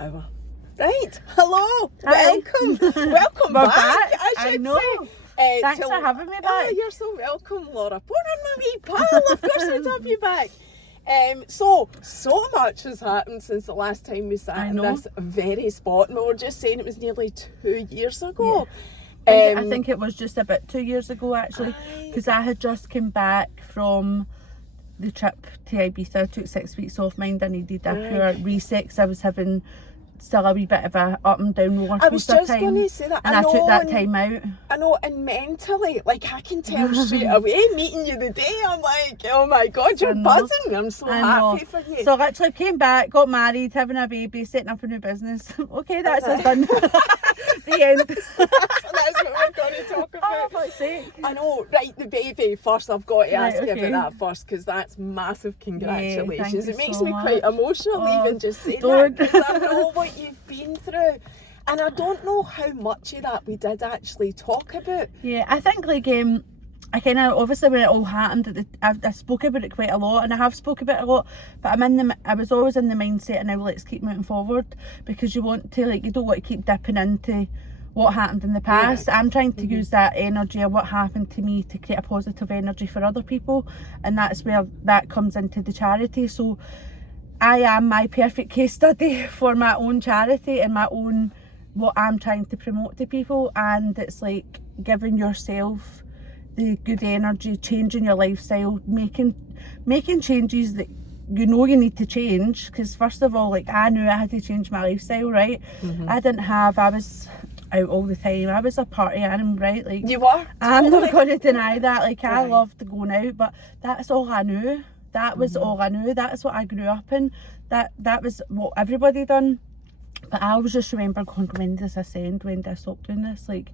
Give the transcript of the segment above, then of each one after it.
hour. Right, hello, Hi. welcome We're back, back. I should know. say. Thanks for having me back. Oh, you're so welcome, Laura. Poor my wee pal, of course I'd have you back. So much has happened since the last time we sat in this very spot, and we were just saying it was nearly 2 years ago. Yeah. I think it was just about 2 years ago actually, because I had just come back from the trip to Ibiza. I took 6 weeks off. Mind I needed a pure reset because I was having still a wee bit of a up and down roller coaster I was just going to say that. and I took that time out. I know, and mentally, like I can tell straight away, meeting you the day, I'm like, oh my God, you're buzzing. I'm so happy for you. So I literally came back, got married, having a baby, setting up a new business. Okay, that's us done. The end. That's what we're going to talk about. Oh, for fuck's sake. I know, right, the baby first. I've got to ask you okay. about that first, because that's massive. Congratulations. Thank it you makes so me much. quite emotional even just saying don't. that, because I know what you've been through. And I don't know how much of that we did actually talk about. Yeah, I think like I kind of, obviously when it all happened, I spoke about it quite a lot, and I have spoke about it a lot, but I was always in the mindset, and now let's keep moving forward, because you want to, like, you don't want to keep dipping into what happened in the past. Yeah. I'm trying to use that energy of what happened to me to create a positive energy for other people, and that's where that comes into the charity. So I am my perfect case study for my own charity and my own, what I'm trying to promote to people. And it's like giving yourself the good energy, changing your lifestyle, making changes that you know you need to change. Because first of all, like, I knew I had to change my lifestyle, right? I was out all the time. I was a party animal, right? Like, you were? I'm not going to deny that. Like, I loved going out, but that's all I knew. That was all I knew. That's what I grew up in. That was what everybody done. But I always just remember going, when does this end? When do I stop doing this? Like,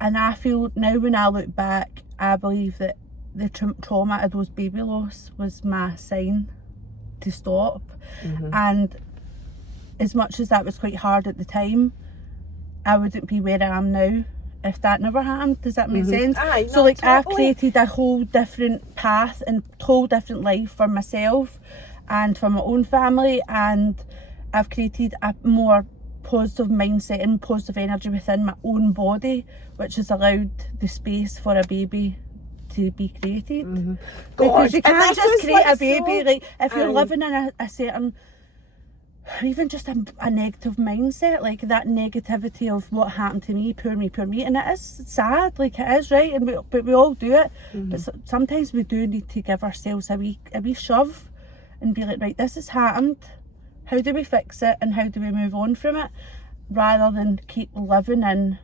and I feel now when I look back, I believe that the trauma of those baby loss was my sign to stop. And as much as that was quite hard at the time, I wouldn't be where I am now if that never happened. Does that make sense? Aye, so like, totally. I've created a whole different path and whole different life for myself and for my own family, and I've created a more positive mindset and positive energy within my own body, which has allowed the space for a baby to be created. Because you can't just create a baby, like, if you're living in a certain, even just a negative mindset, like that negativity of what happened to me, poor me, and it is sad, like it is, right? But we all do it. But sometimes we do need to give ourselves a wee shove and be like, right, this has happened. How do we fix it, and how do we move on from it, rather than keep living in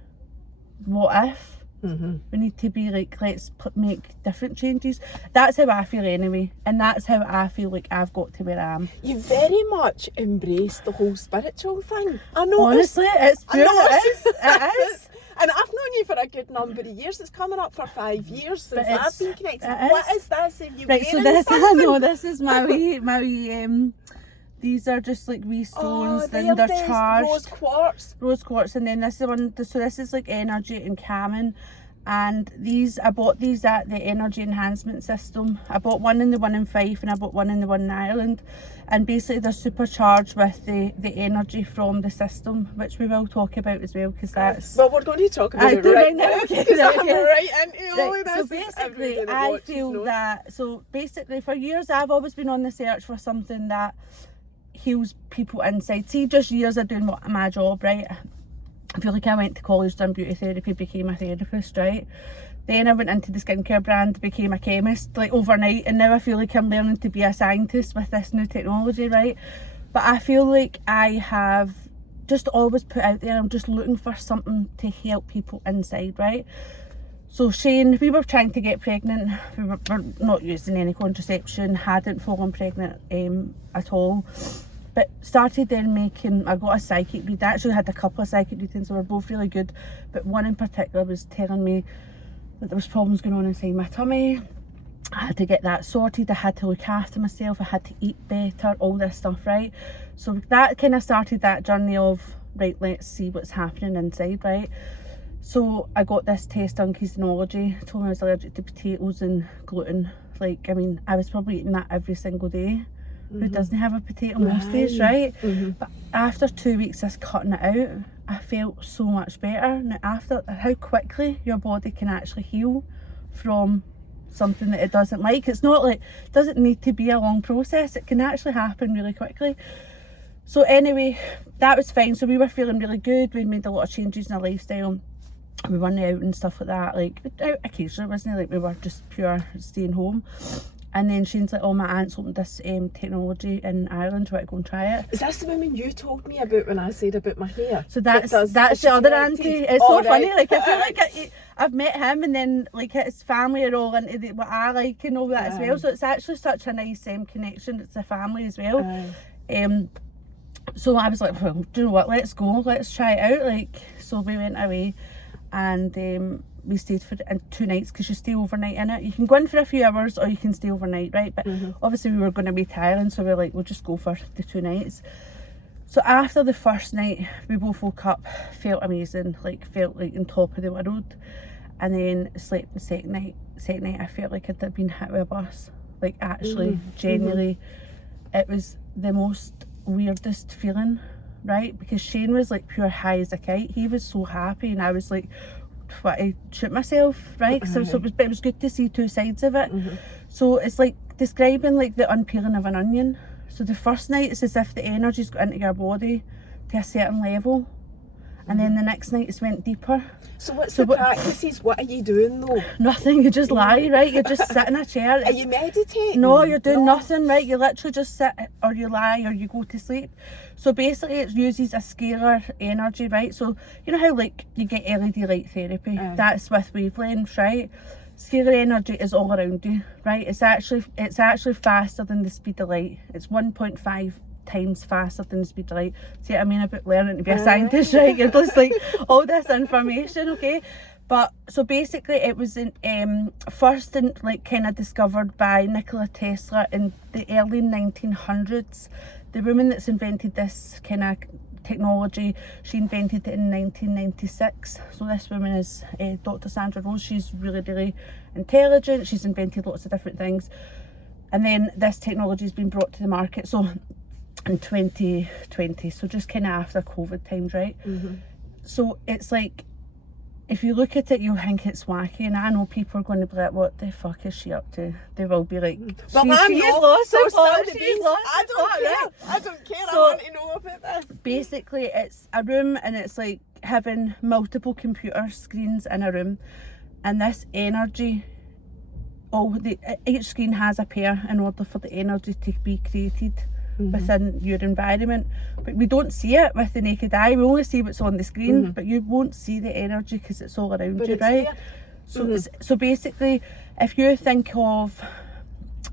what if. We need to be like, let's make different changes. That's how I feel anyway, and that's how I feel like I've got to where I am. You very much embrace the whole spiritual thing. I know. Honestly, it's pure. It is. And I've known you for a good number of years. It's coming up for 5 years since I've been connected. What is this? Have you right, so this is my wee these are just like wee stones, then they're charged. Rose quartz, and then this is one. So this is like energy and calming. And I bought these at the Energy Enhancement System. I bought one in the one in Fife, and I bought one in the one in Ireland. And basically they're supercharged with the energy from the system, which we will talk about as well, because that's... Well, we're going to talk about it right now, because I'm right into all of this. So basically, I feel that... So basically, for years, I've always been on the search for something that heals people inside. See, just years of doing my job, right? I feel like I went to college, done beauty therapy, became a therapist, right? Then I went into the skincare brand, became a chemist, like overnight, and now I feel like I'm learning to be a scientist with this new technology, right? But I feel like I have just always put out there, I'm just looking for something to help people inside, right? So Shane, we were trying to get pregnant, we were not using any contraception, hadn't fallen pregnant at all. But started then I got a psychic read. I actually had a couple of psychic readings, they were both really good. But one in particular was telling me that there was problems going on inside my tummy. I had to get that sorted, I had to look after myself, I had to eat better, all this stuff, right? So that kind of started that journey of, right, let's see what's happening inside, right? So I got this test on kinesiology, told me I was allergic to potatoes and gluten. Like, I mean, I was probably eating that every single day who doesn't have a potato most days, right? But after 2 weeks of cutting it out, I felt so much better. Now, after how quickly your body can actually heal from something that it doesn't like. It's not like, it doesn't need to be a long process. It can actually happen really quickly. So anyway, that was fine. So we were feeling really good. We made a lot of changes in our lifestyle. We weren't out and stuff like that. Like, out occasionally, wasn't it? Like, we were just pure staying home. And then Shane's like, oh, my aunt's opened this technology in Ireland, do you want to go and try it? Is this the woman you told me about when I said about my hair? So that's the other auntie. It's so funny, like, I feel like I've met him, and then like his family are all into what I like and all that as well. So it's actually such a nice connection. It's a family as well. So I was like, well, do you know what, let's go, let's try it out. Like, so we went away, and we stayed for 2 nights, because you stay overnight in it. You can go in for a few hours or you can stay overnight, right? But obviously we were going to be tiring, so we were like, we'll just go for the 2 nights. So after the first night, we both woke up, felt amazing, like felt like on top of the world. And then slept the second night, I felt like I'd been hit with a bus. Like, actually, genuinely, it was the most weirdest feeling, right? Because Shane was like pure high as a kite. He was so happy, and I was like, what, I shoot myself, right? So it was good to see 2 sides of it. So it's like describing like the unpeeling of an onion. So the first night, it's as if the energy's got into your body to a certain level, and then the next night it's went deeper. So what's the practices? What are you doing though? Nothing. You just lie, right? You just sit in a chair. Are you meditating? No, you're doing nothing, right? You literally just sit, or you lie, or you go to sleep. So basically it uses a scalar energy, right? So you know how like you get LED light therapy? That's with wavelengths, right? Scalar energy is all around you, right? It's actually faster than the speed of light. It's 1.5 times faster than the speed of light. See what I mean about learning to be a scientist, right? You're just like, all this information, okay? But so basically it was first like kind of discovered by Nikola Tesla in the early 1900s. The woman that's invented this kind of technology, she invented it in 1996. So this woman is Dr. Sandra Rose. She's really, really intelligent. She's invented lots of different things. And then this technology has been brought to the market. So in 2020, so just kind of after COVID times, right? So it's like, if you look at it, you'll think it's wacky, and I know people are going to be like, what the fuck is she up to? They will be like, she's lost it, she's lost it. I don't care, so, I want to know about this. Basically, it's a room, and it's like having multiple computer screens in a room, and this energy, each screen has a pair in order for the energy to be created within your environment, but we don't see it with the naked eye. We only see what's on the screen, but you won't see the energy because it's all around you, right? So so basically, if you think of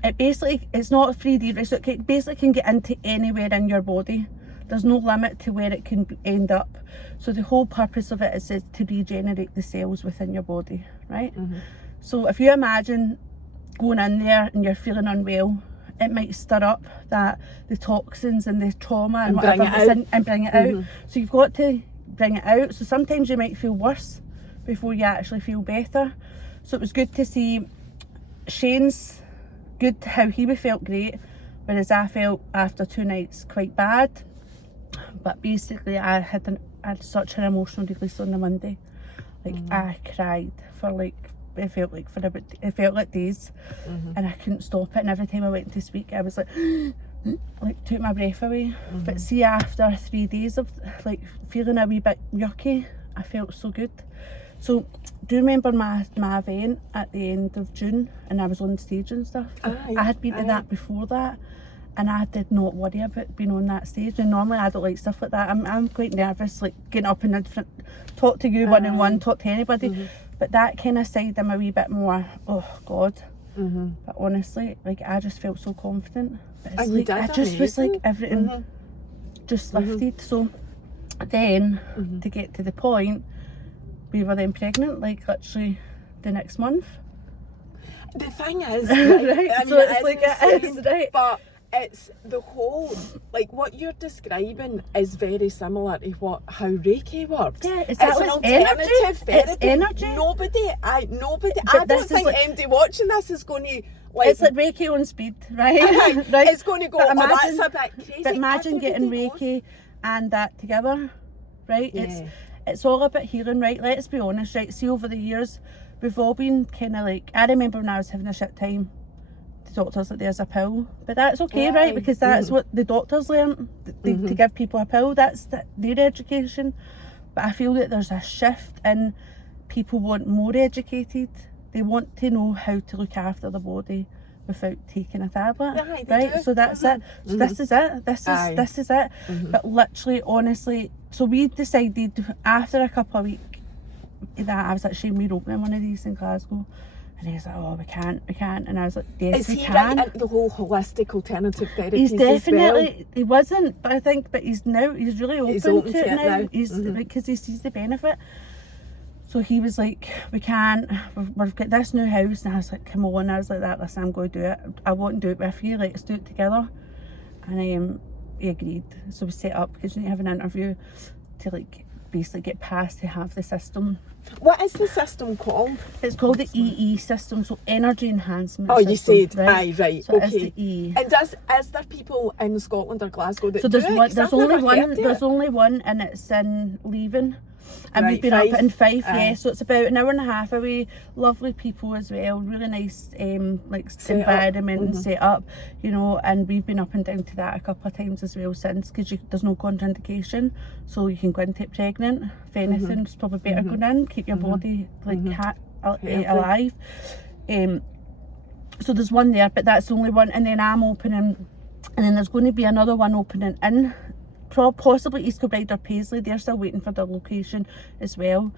it, basically it's not 3D, right? So it basically can get into anywhere in your body. There's no limit to where it can end up. So the whole purpose of it is to regenerate the cells within your body, right? So if you imagine going in there and you're feeling unwell, it might stir up the toxins and the trauma and whatever and bring it out. So you've got to bring it out. So sometimes you might feel worse before you actually feel better. So it was good to see Shane's good, how he felt great, whereas I felt after 2 nights quite bad. But basically I had such an emotional release on the Monday. Like I cried for like, it felt like days, and I couldn't stop it. And every time I went to speak, I was like took my breath away. But see, after 3 days of like feeling a wee bit yucky, I felt so good. So do you remember my event at the end of June, and I was on stage and stuff? I had been to that before that, and I did not worry about being on that stage. And normally I don't like stuff like that. I'm quite nervous, like getting up in talk to you one-on-one, talk to anybody. But that kind of side, I'm a wee bit more, oh God. But honestly, like I just felt so confident. But it's like, I just was like, everything just lifted. So then, to get to the point, we were then pregnant, like literally the next month. The thing is, right? I mean, so it's like it is, right? But it's the whole, like what you're describing is very similar to how Reiki works. Yeah, it's an alternative therapy. It's energy. I don't think MD watching this is going to Like, it's like Reiki on speed, right? Right. It's going to go, But that's a bit crazy. But imagine getting Everybody Reiki and that together, right? Yeah. It's all about healing, right? Let's be honest, right? See, over the years, we've all been kind of like, I remember when I was having a shit time, the doctors like, there's a pill, but that's okay, right? Because that's what the doctors learn, to give people a pill. That's their education. But I feel that there's a shift in people want more educated. They want to know how to look after the body without taking a tablet, right? So that's it. So this is it. This is it. But literally, honestly, so we decided after a couple of weeks that I was like, Shane, we're opening one of these in Glasgow. And he was like, oh, we can't. And I was like, yes, we can. Is he right into the whole holistic alternative therapies? He's definitely, as well? he wasn't, but I think, but he's really open to it now. He's because he sees the benefit. So he was like, we can't, we've got this new house. And I was like, come on. I was like, listen, I'm going to do it. I want to do it with you. Let's do it together. And he agreed. So we set up, because you need to have an interview to like basically get passed to have the system. What is the system called? It's called the EE system, so energy enhancement system. You said, right? Right, so okay. It is the E. And is there people in Scotland or Glasgow that there's do one, it? there's only one, and it's in Leaving. And we've been Fife. up in Fife, so it's about an hour and a half away. Lovely people as well, really nice environment and set up, you know. And we've been up and down to that a couple of times as well since, because there's no contraindication, so you can go and get pregnant. If anything, it's probably better going in, keep your body alive. So there's one there, but that's the only one. And then I'm opening, and then there's going to be another one opening in possibly East Kilbride or Paisley. They're still waiting for their location as well.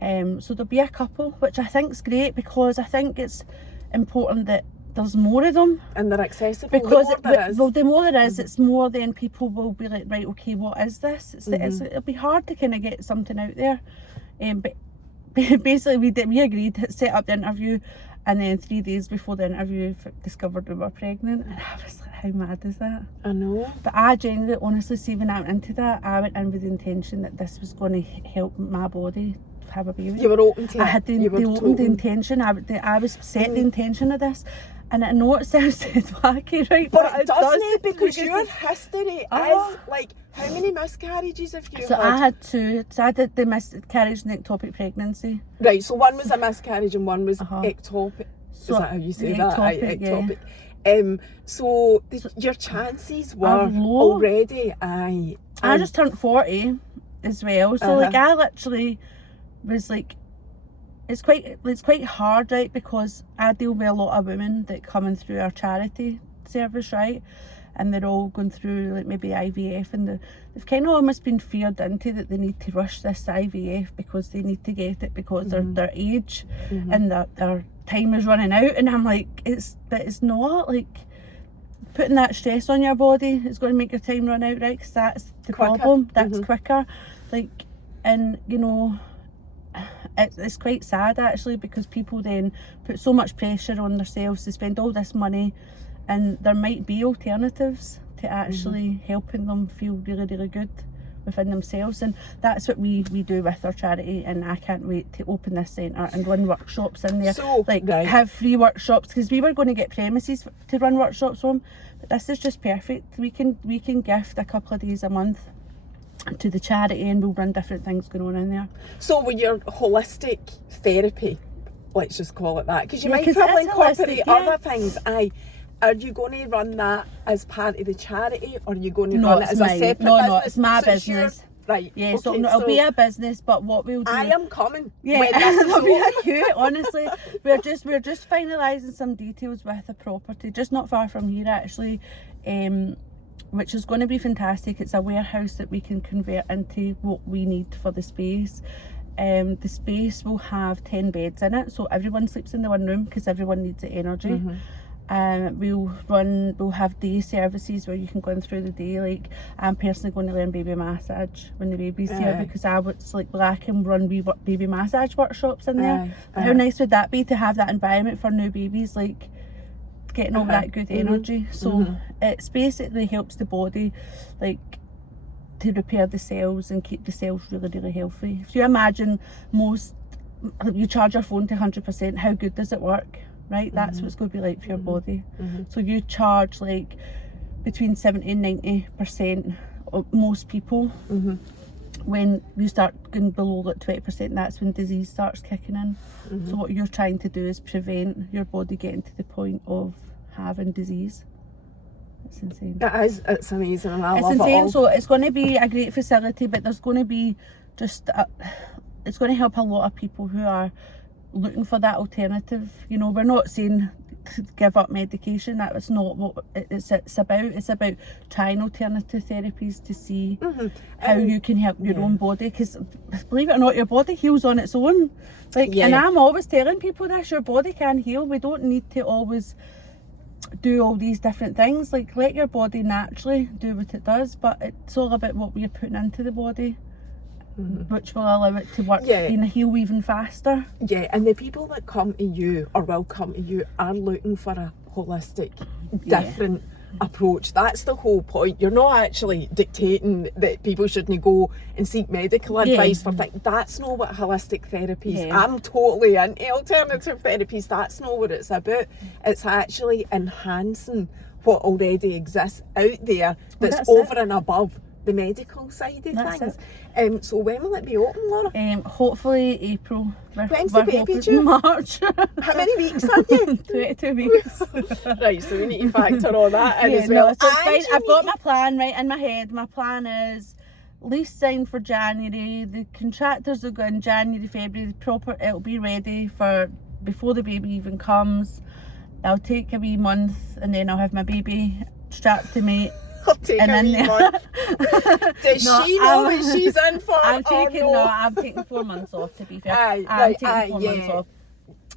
So there'll be a couple, which I think is great, because I think it's important that there's more of them. And they're accessible. Because the more there is, it's more then people will be like, right, okay, what is this? It'll be hard to kind of get something out there. But basically we agreed to set up the interview, and then 3 days before the interview discovered we were pregnant. And I was like, how mad is that? I know. But I genuinely, honestly, see, when I went into that, I went in with the intention that this was going to help my body have a baby. You were open to it. I had the intention. I was set the intention of this. And I know it sounds wacky, right? But it doesn't, because your history is like, how many miscarriages have you had? So I had 2. So I did the miscarriage and ectopic pregnancy. Right, so one was a miscarriage and one was ectopic. So is that how you say that? Ectopic. So your chances were low. already, I just turned 40 as well. So I literally was like, it's quite hard, right? Because I deal with a lot of women that coming through our charity service, right? And they're all going through like maybe IVF, and they've kind of almost been feared into that they need to rush this IVF because they need to get it because their age and their time is running out. And I'm like, it's not like putting that stress on your body is going to make your time run out, right? Because that's the problem. That's quicker. Like, and you know, it's quite sad actually, because people then put so much pressure on themselves to spend all this money, and there might be alternatives to actually helping them feel really, really good within themselves. And that's what we do with our charity, and I can't wait to open this centre and run workshops in there. So, have free workshops, because we were going to get premises to run workshops from, but this is just perfect. We can gift a couple of days a month to the charity, and we'll run different things going on in there. So with your holistic therapy, let's just call it that, because you might probably incorporate other things. Are you going to run that as part of the charity, or are you going to run it as a separate business? No, it's my business. Right. Yeah, okay, so it'll be a business, but what we'll do, I am coming. Yeah, it'll be a cute, honestly. We're just finalising some details with the property, just not far from here actually, which is going to be fantastic. It's a warehouse that we can convert into what we need for the space. The space will have 10 beds in it, so everyone sleeps in the one room because everyone needs the energy. We'll have day services where you can go in through the day. Like, I'm personally going to learn baby massage when the baby's here, because I would like Black and run baby massage workshops in there. How nice would that be to have that environment for new babies, like getting all that good energy. So it's basically helps the body like to repair the cells and keep the cells really, really healthy. If you imagine you charge your phone to 100%, how good does it work? right? That's what it's going to be like for your body. So you charge like between 70 and 90% of most people. When you start going below like 20%, that's when disease starts kicking in. So what you're trying to do is prevent your body getting to the point of having disease. It's insane. It's amazing, and I love insane. it all. So it's going to be a great facility, but there's going to be it's going to help a lot of people who are looking for that alternative. You know, we're not saying to give up medication. That's not what it's about. It's about trying alternative therapies to see how you can help your own body, because believe it or not, your body heals on its own. And I'm always telling people this, your body can heal. We don't need to always do all these different things. Like, let your body naturally do what it does, but it's all about what we're putting into the body, which will allow it to work and heal even faster. And the people that come to you or will come to you are looking for a holistic, different approach. That's the whole point. You're not actually dictating that people shouldn't go and seek medical advice for things. That's not what holistic therapy is. I'm totally into alternative therapies. That's not what it's about. It's actually enhancing what already exists out there that's over and above the medical side of things. So when will it be open, Laura? Hopefully April. When's the baby due? March. How many weeks are you? 22 weeks. Right, so we need to factor all that in as well. No, so it's fine. I've got my plan right in my head. My plan is lease signed for January. The contractors will go in January, February. It'll be ready for before the baby even comes. I'll take a wee month and then I'll have my baby strapped to me. I'll take a wee month. Does she know what she's in for? I'm taking 4 months off, to be fair. I'm taking 4 months off.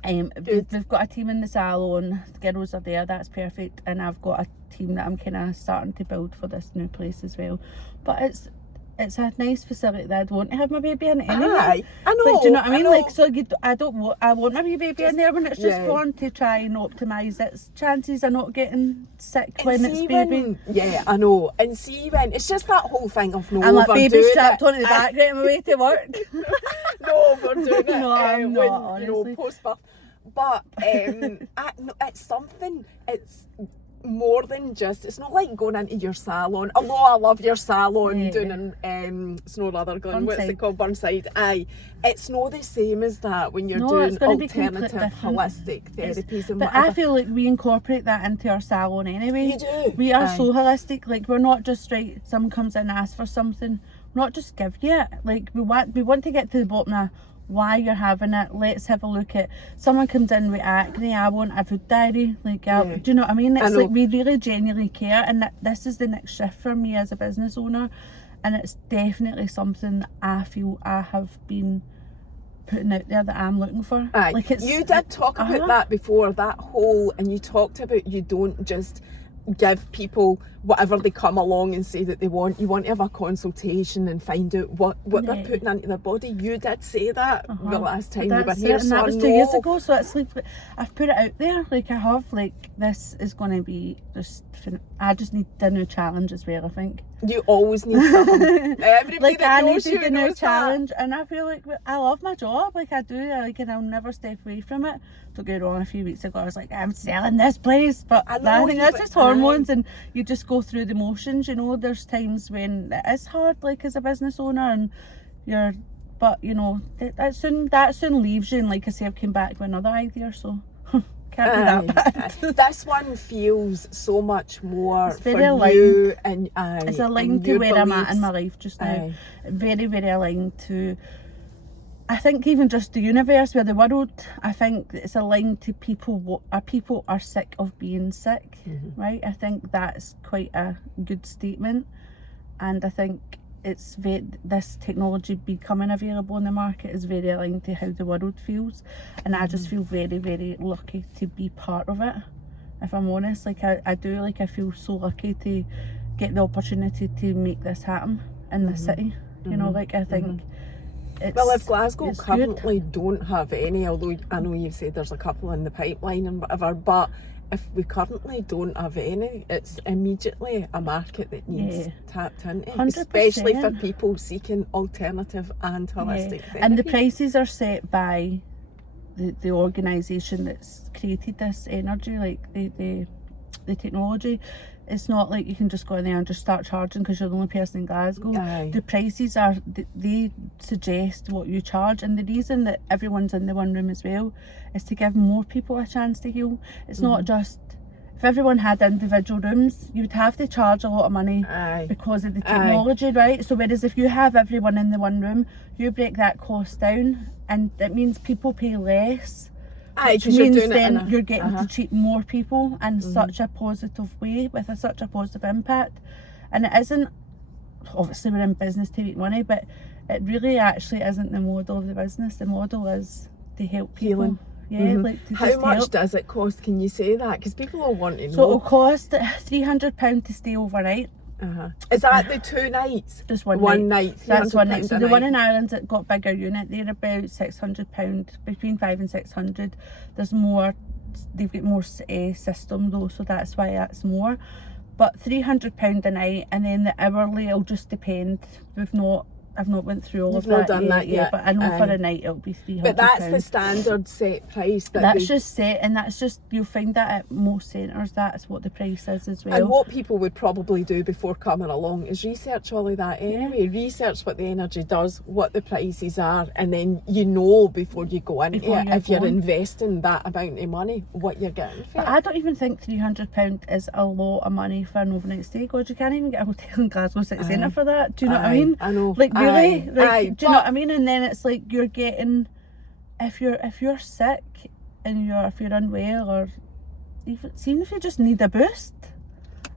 We've got a team in the salon. The girls are there. That's perfect. And I've got a team that I'm kind of starting to build for this new place as well. But it's a nice facility that I'd want to have my baby in anyway. I know. Like, do you know what I mean? Like, so I want my wee baby in there when it's just born, to try and optimise its chances of not getting sick when it's baby. I know. And see when it's just that whole thing of I'm like baby strapped onto the back right on my way to work. No overdoing it. No, I'm not, honestly. Post birth. But it's something. It's more than just, it's not like going into your salon, although I love your salon doing it's no other going, what's it called, Burnside. It's not the same as that when you're doing alternative holistic therapies and but whatever. I feel like we incorporate that into our salon anyway. You do. We are so holistic. Like, we're not just someone comes in and asks for something, we're not just give you it. Like, we want to get to the bottom of why you're having it. Let's have a look at, someone comes in with acne, I want a food diary, like do you know what I mean? It's like we really genuinely care, and this is the next shift for me as a business owner, and it's definitely something that I feel I have been putting out there that I'm looking for. Like, you did talk about that before, that whole, and you talked about you don't just give people whatever they come along and say that they want. You want to have a consultation and find out what they're putting into their body. You did say that the last time you were here. And that was 2 years ago, so it's like I've put it out there. Like, I have, like, this is going to be I just need a new challenge as well, I think. You always need something. Everybody like, that I knows need a new challenge, that. and I feel like I love my job. Like, I do, and I'll never step away from it. Don't get wrong, a few weeks ago I was like, I'm selling this place, but I think that's just hormones, and you just go through the motions, you know. There's times when it is hard, like, as a business owner, and but you know, that soon leaves you, and like I say, I've came back with another idea, so can't be that bad. This one feels so much more it's very for aligned. you, and it's aligned to where I'm at in my life just now. Very, very aligned to, I think, even just the universe, where the world, I think it's aligned to people are sick of being sick, right? I think that's quite a good statement, and I think it's this technology becoming available in the market is very aligned to how the world feels, and I just feel very, very lucky to be part of it, if I'm honest. Like, I do, like, I feel so lucky to get the opportunity to make this happen in the city, you know. Like, I think well, if Glasgow currently don't have any, although I know you've said there's a couple in the pipeline and whatever, but if we currently don't have any, it's immediately a market that needs tapped into, 100%. Especially for people seeking alternative and holistic therapy. And the prices are set by the organisation that's created this energy, like the technology. It's not like you can just go in there and just start charging because you're the only person in Glasgow. Aye. The prices are, they suggest what you charge, and the reason that everyone's in the one room as well is to give more people a chance to heal. It's not just, if everyone had individual rooms, you would have to charge a lot of money because of the technology, right? So whereas if you have everyone in the one room, you break that cost down, and it means people pay less. Which means then you're getting to treat more people in such a positive way, with such a positive impact. And it isn't, obviously we're in business to make money, but it really actually isn't the model of the business. The model is to help people. Healing. Yeah, like to How much does it cost? Can you say that? Because people will want to know. So it'll cost £300 to stay overnight. Is that the 2 nights? Just one night. That's 1 night. So the one in Ireland that got bigger unit, they're about £600, between 500 and 600. There's more, they've got more system though, so that's why that's more. But £300 a night, and then the hourly, it'll just depend. I've not went through all of that. You've not done that yet. But I know for a night it'll be £300. But that's the standard set price. That's just set, and that's just, you'll find that at most centres, that's what the price is as well. And what people would probably do before coming along is research all of that anyway. Research what the energy does, what the prices are, and then you know before you go in if you're investing that amount of money, what you're getting for it. I don't even think £300 is a lot of money for an overnight stay. God, you can't even get a hotel in Glasgow City Centre for that. Do you know what I mean? I know. Like, really? Like, do you know what I mean? And then it's like you're getting, if you're sick and if you're unwell, or even if you just need a boost,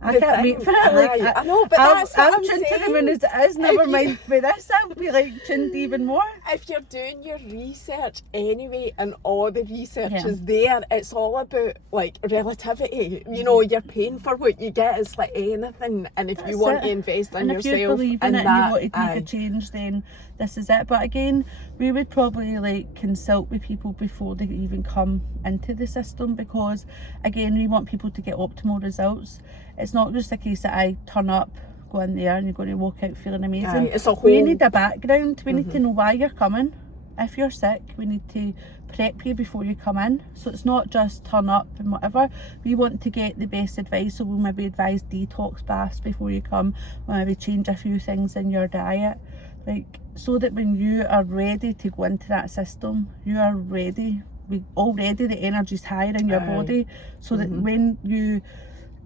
I can't wait for it. Like, I know, but that's what I'm tuned saying. to the moon as it is. Never mind with this, I'll be like tuned even more. If you're doing your research anyway, and all the research is there, it's all about like relativity. You know, you're paying for what you get. It's like anything, and if you want to invest in yourself, if you believe in it and you want to make a change, then this is it. But again, we would probably like consult with people before they even come into the system, because again, we want people to get optimal results. It's not just a case that I turn up, go in there, and you're going to walk out feeling amazing. It's a whole... We need a background. We need to know why you're coming. If you're sick, we need to prep you before you come in. So it's not just turn up and whatever. We want to get the best advice. So we'll maybe advise detox baths before you come. We'll maybe change a few things in your diet. Like, so that when you are ready to go into that system, you are ready. Already the energy's higher in your body. So that when you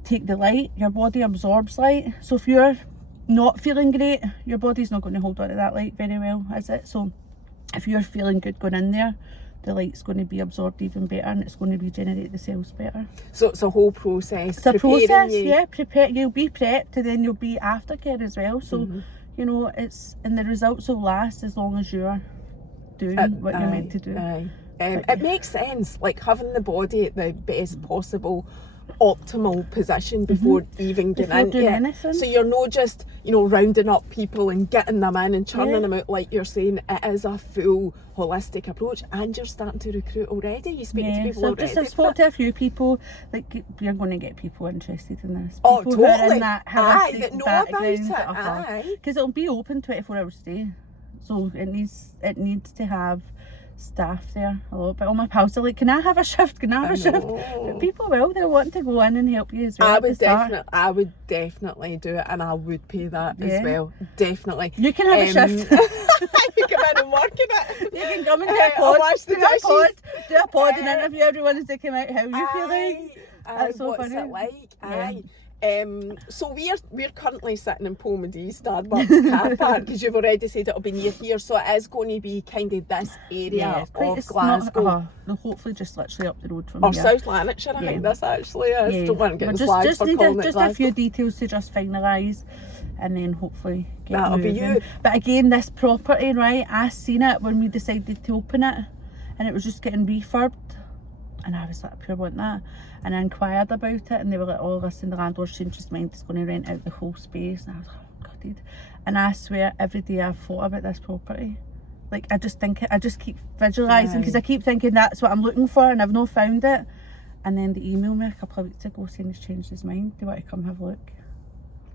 take the light, your body absorbs light. So if you're not feeling great, your body's not going to hold on to that light very well, is it? So if you're feeling good going in there, the light's going to be absorbed even better, and it's going to regenerate the cells better. So it's a whole process. It's a process, prepare. You'll be prepped, and then you'll be aftercare as well. So you know, and the results will last as long as you're doing what you're meant to do. It makes sense, like having the body at the best possible optimal position before even getting into anything. So you're not just, you know, rounding up people and getting them in and churning them out, like you're saying. It is a full holistic approach, and you're starting to recruit already. You speak to people already. I've spoken to a few people. Like, you're going to get people interested in this. Oh, people totally. Who are in that holistic that know about background, it. Because it'll be open 24 hours a day, so it needs to have staff there a lot. But all my pals are like, can I have a shift? Can I have a shift? But people they'll want to go in and help you as well. I would definitely do it, and I would pay that as well. Definitely. You can have a shift. You come in and work in it. You can come and do a pod. Wash the dishes. Do a pod and interview everyone as they come out. How you feeling? That's so what's funny. it like? So we're currently sitting in Palmedy Starbucks car park, because you've already said it'll be near here, so it is going to be kind of this area of Glasgow. They'll hopefully just literally up the road from or here. South Lanarkshire, I think this actually is. Don't want to get slagged for need calling it just Glasgow. a few details to just finalise, and then hopefully get That'll moving. be you. But again, this property, right, I seen it when we decided to open it, and it was just getting refurbed, and I was like, I pure want that. And I inquired about it, and they were like, oh listen, the landlord's changed his mind, he's going to rent out the whole space. And I was like, oh God. And I swear, every day I've thought about this property. Like, I just keep visualising, because I keep thinking that's what I'm looking for, and I've not found it. And then they emailed me a couple of weeks ago saying he's changed his mind, they want to come have a look.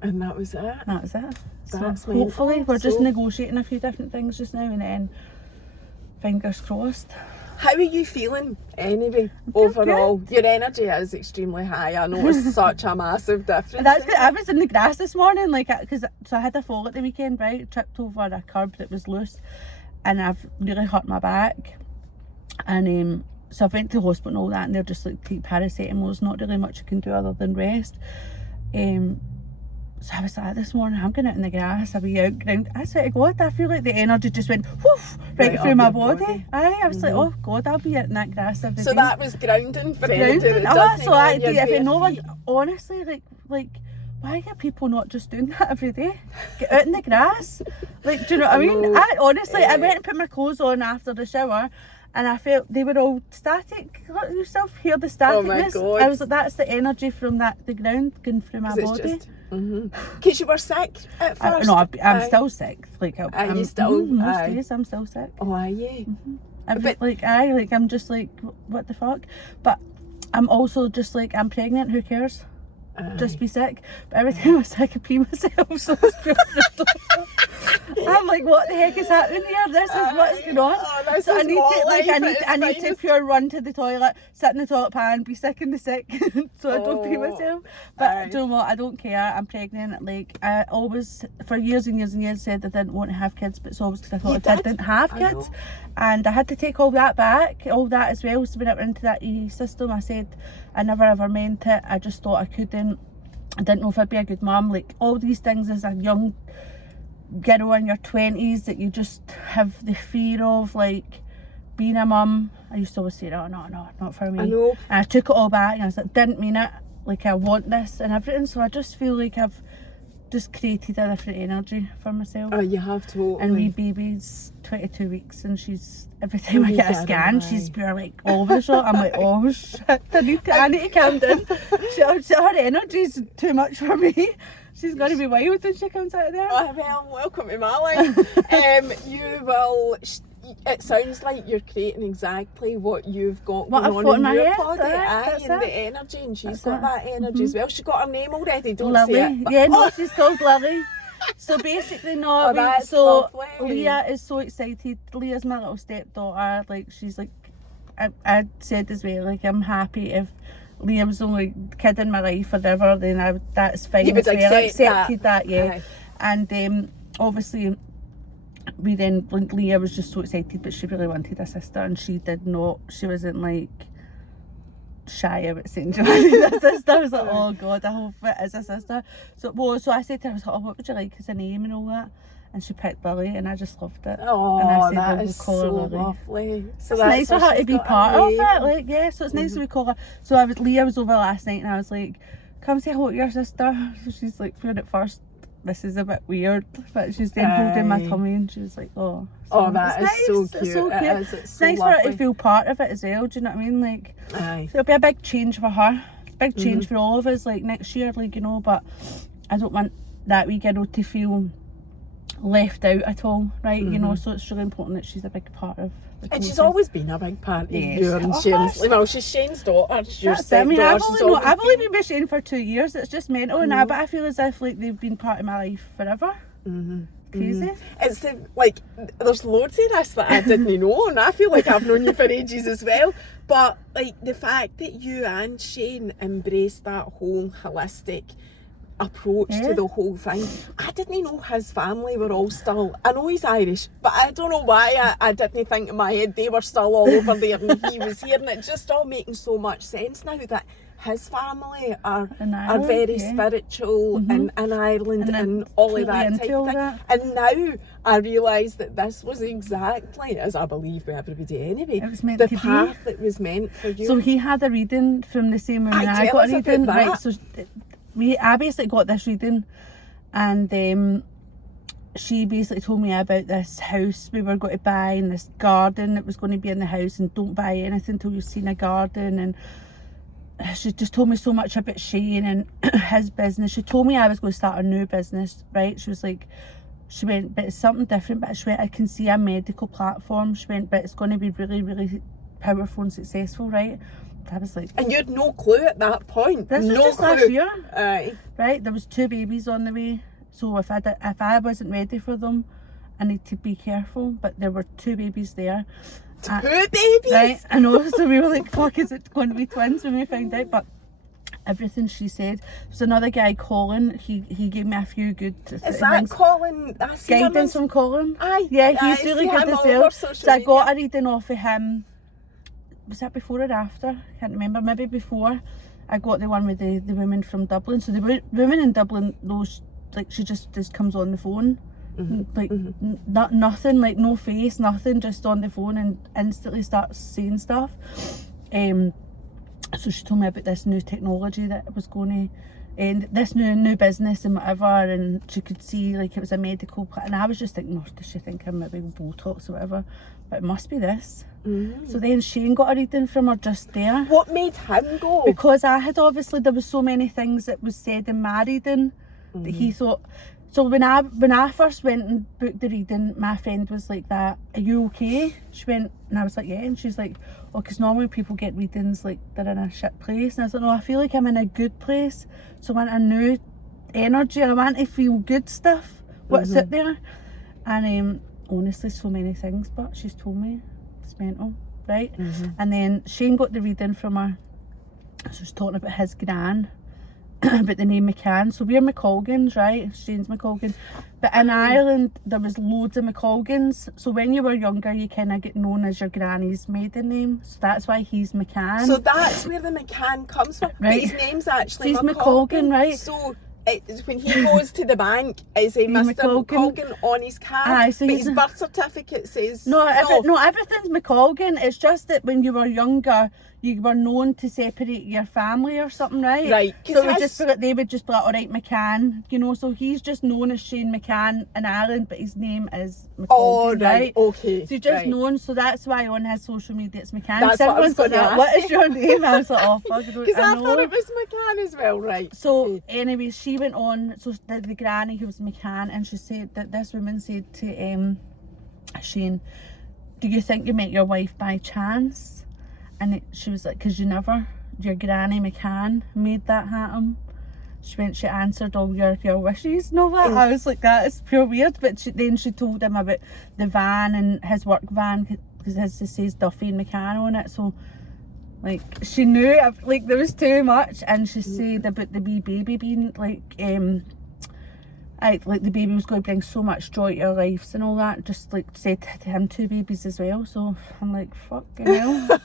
And that was it. So hopefully we're just negotiating a few different things just now, and then fingers crossed. How are you feeling anyway, overall? Good. Your energy is extremely high. I know it's such a massive difference. That's good. I was in the grass this morning, like, because I had a fall at the weekend, right? Tripped over a curb that was loose, and I've really hurt my back. And so I went to the hospital and all that, and they're just like, take paracetamol. There's not really much you can do other than rest. So I was like, this morning, I'm going out in the grass, I'll be out ground. I swear to God, I feel like the energy just went whoof, right through my body. I was like, oh God, I'll be out in that grass every day. So that was grounding for energy. If no one, honestly, like, why are people not just doing that every day? Get out in the grass. Like, do you know what I mean? I went and put my clothes on after the shower, and I felt they were all static. Let yourself hear the staticness. Oh my God. I was like, that's the energy from the ground going through my body. Because you were sick at first? No, I'm still sick. Like, Are you still? Most days I'm still sick. Oh, are you? I'm just like, what the fuck? But I'm also just like, I'm pregnant, who cares? Just be sick. But every time I'm sick, I pee myself. So I'm like, what the heck is happening here? This is what's going on. So I need to pure run to the toilet, sit in the toilet pan, be sick in the sick, so I don't pee myself. But do you know what? I don't care. I'm pregnant. Like, I always, for years and years and years, said I didn't want to have kids, but it's always because I thought I didn't have kids. And I had to take all that back, all that as well. So when I went into that EE system, I said I never ever meant it. I just thought I couldn't. I didn't know if I'd be a good mum. Like, all these things as a young girl in your 20s that you just have the fear of, like, being a mum. I used to always say, oh, no, not for me. I know. And I took it all back, and I was like, didn't mean it. Like, I want this and everything. So I just feel like I've just created a different energy for myself. Oh, you have to. And wee baby's 22 weeks, and she's, every time I get a scan, she's pure like all over the shop. I'm like, oh shit, I need to calm down. Her energy's too much for me. She's going to be wild when she comes out of there. Oh, well, welcome to my life. It sounds like you're creating exactly what you've got going on in your body. And the energy, and she's got that energy as well. She's got her name already, don't say it. Yeah, no, she's called Lily. So basically, Leah is so excited. Leah's my little stepdaughter. Like, she's like, I said as well, like, I'm happy if Liam's the only kid in my life forever, then that's fine. You would accepted that, yeah. And obviously, Leah was just so excited, but she really wanted a sister, and she wasn't like shy about saying she wanted a sister. I was like, oh God, I hope it is a sister. So I said to her, I was like, oh, what would you like as a name and all that? And she picked Lily, and I just loved it. Oh, and I said, that is so lovely. So it's nice for her to be part of it, like, yeah. So it's nice that we call her. So Leah was over last night, and I was like, come say hello to your sister. So she's like, feared at first, this is a bit weird, but she's then holding my tummy, and she was like, oh. So that is nice. So cute. It's so cute. It's so nice lovely for her to feel part of it as well. Do you know what I mean? Like, so it'll be a big change for her. It's a big change for all of us, like next year, like, you know. But I don't want that wee girl to feel left out at all, right? You know, so it's really important that she's a big part of the and she's always been a big part of you and Shane's. Well, she's Shane's daughter. I've only been with Shane for 2 years. It's just mental now, but I feel as if like they've been part of my life forever. Crazy. It's like there's loads of this that I didn't know, and I feel like I've known you for ages as well. But like the fact that you and Shane embraced that whole holistic approach to the whole thing. I didn't know his family were all still, I know he's Irish, but I don't know why I didn't think in my head they were still all over there and he was here, and it's just all making so much sense now that his family are very spiritual in Ireland and all of that type of thing. And now I realise that this was exactly, as I believe with everybody anyway, it was meant the path that was meant for you. So he had a reading from the same woman I got a reading, right? So I basically got this reading, and she basically told me about this house we were going to buy and this garden that was going to be in the house, and don't buy anything until you've seen a garden. And she just told me so much about Shane and his business. She told me I was going to start a new business, right? She was like, she went, but it's something different. But she went, I can see a medical platform. She went, but it's going to be really, really powerful and successful, right? I was like, and you had no clue at that point. This was just last year. Right, there was 2 babies on the way. So if I wasn't ready for them, I need to be careful. But there were 2 babies there. 2 babies? Right, I know. So we were like, fuck, is it going to be twins when we found out? But everything she said. There's another guy, Colin. He gave me a few good Is that Colin? Guidance from Colin. Aye. Yeah, he's really good as well. So I got a reading off of him. Was that before or after? I can't remember. Maybe before. I got the one with the women from Dublin. So the women in Dublin, those, like, she just comes on the phone. Like, nothing, like no face, nothing, just on the phone and instantly starts saying stuff. So she told me about this new technology that was going to, and this new business and whatever, and she could see like it was a medical, and I was just thinking, oh, does she think I'm maybe Botox or whatever? But it must be this. So then Shane got a reading from her just there. What made him go? Because I had obviously, there was so many things that was said in my reading that he thought. So when I first went and booked the reading, my friend was like, "That, are you okay?" She went, and I was like, "Yeah," and she's like, "Oh, because normally people get readings like they're in a shit place," and I was like, "No, I feel like I'm in a good place, so I want a new energy, I want to feel good stuff, what's out there." And honestly, so many things, but she's told me it's mental, right? And then Shane got the reading from her, so she's talking about his gran, about the name McCann. So we're McColgans, right? Shane's McColgan. But in Ireland, there was loads of McColgans. So when you were younger, you kind of get known as your granny's maiden name. So that's why he's McCann. So that's where the McCann comes from. Right. But his name's actually So he's McColgan, right? So it's when he goes to the bank, is a Mr. McColgan on his card. Aye, so but he's his birth certificate says no, everything's McColgan. It's just that when you were younger, you were known to separate your family or something, right? Right. So they would just be like, all right, McCann, you know. So he's just known as Shane McCann in Ireland, but his name is McColgan, oh, right? Okay. So he's just known. So that's why on his social media it's McCann. That's what I was like, gonna what is your name? I was like, oh fuck, because I thought it was McCann as well, right? So anyway, she went on. So the granny who was McCann, and she said that this woman said to Shane, "Do you think you met your wife by chance?" And she was like, "Because your granny McCann made that happen." She answered all your wishes and all that. I was like, that is pure weird. But then she told him about the van and his work van, because his says Duffy and McCann on it. So like she knew, like there was too much. And she said about the wee baby being like like the baby was going to bring so much joy to our lives and all that. Just like said to him 2 babies as well. So I'm like, fucking hell.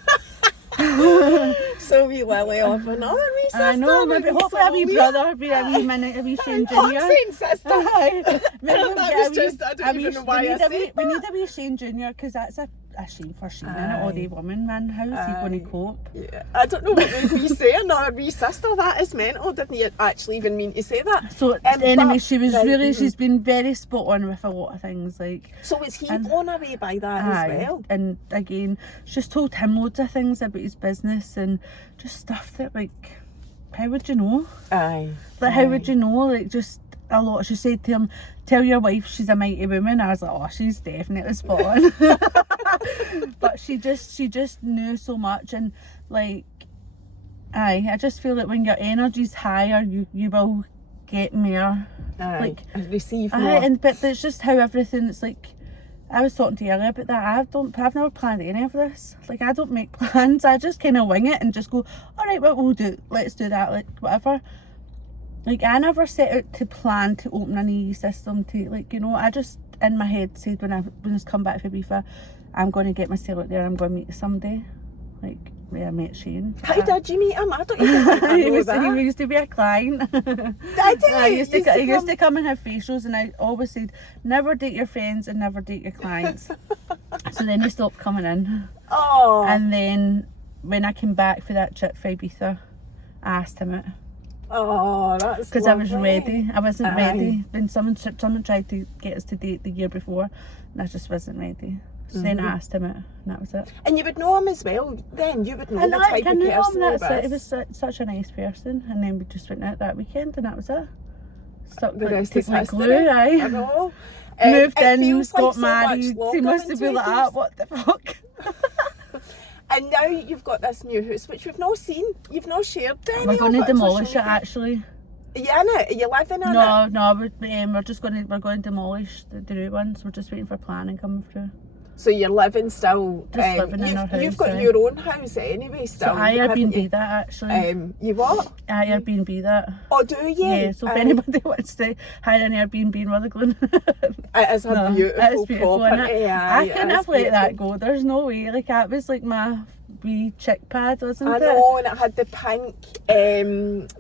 So wee Lily of another wee sister. I know, maybe hopefully a wee brother, be a wee Shane Junior. Saying sister. That was just, I don't even know why I said that. We need a wee Shane Junior, because that's a shame for Shane, innit? All day woman, man. How is he going to cope? Yeah, I don't know what would we say, another wee sister. That is mental. Didn't you actually even mean to say that? So anyway, she was really, she's been very spot on with a lot of things. Like. So was he blown away by that as well? And again, she's told him loads of things about his business and just stuff that, like, how would you know? Like, how would you know? Like, just a lot. She said to him, "Tell your wife she's a mighty woman." I was like, oh, she's definitely spot on. But she just knew so much, and like, I just feel that when your energy's higher, you will get more, like, and receive more. But it's just how everything. It's like, I was talking to you earlier about that. I've never planned any of this. Like, I don't make plans. I just kind of wing it and just go, all right, what we'll do, let's do that, like, whatever. Like, I never set out to plan to open an EE system to, like, you know, I just, in my head, said when I was come back from Ibiza, I'm going to get myself out there, I'm going to meet somebody. Like, where I met Shane. How did you meet him? I don't even think I know that. He used to be a client. I did. He used to come and have facials, and I always said, never date your friends and never date your clients. So then he stopped coming in. Oh. And then when I came back for that trip for Ibiza, I asked him it. Oh, that's because I was ready. I wasn't ready. When someone tried to get us to date the year before, and I just wasn't ready. So then I asked him it, and that was it. And you would know him as well then? You would know the type of person he was such a nice person. And then we just went out that weekend, and that was it. Stuck the rest is like history. glue, aye. I know. Moved in, got like married. So He must have been like, ah, what the fuck? And now you've got this new house, which we've not seen. You've not shared any. We're going to demolish it, actually. Are you in it? Are you living in it? No, we're going to demolish the new one, so we're just waiting for planning coming through. So you're living still. Just living in our house. You've got your own house anyway still. So I Airbnb that actually. You what? I Airbnb that. Oh, do you? Yeah, so if anybody wants to hire an Airbnb in Rutherglen. It is a beautiful property. I couldn't have let that go. There's no way. Like, that was like my wee chick pad, wasn't it? I know, and it had the pink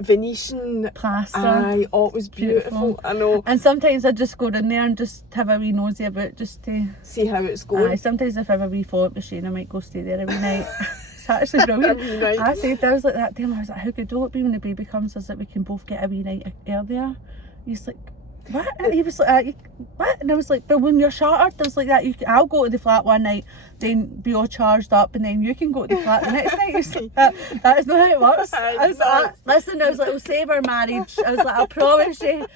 Venetian plaster. Aye, oh, it was beautiful. I know. And sometimes I just go in there and just have a wee nosy about, just to see how it's going. Aye, sometimes if I have a wee fall machine, I might go stay there every night. It's actually brilliant. I was like that day, I was like, how good will it be when the baby comes, is that we can both get a wee night earlier? He's like, what? And he was like, what? And I was like, but when you're chartered, I was like that, I'll go to the flat one night, then be all charged up, and then you can go to the flat the next night. He's like, that is not how it works. I was like, listen, I was like, we'll save our marriage. I was like, I promise you.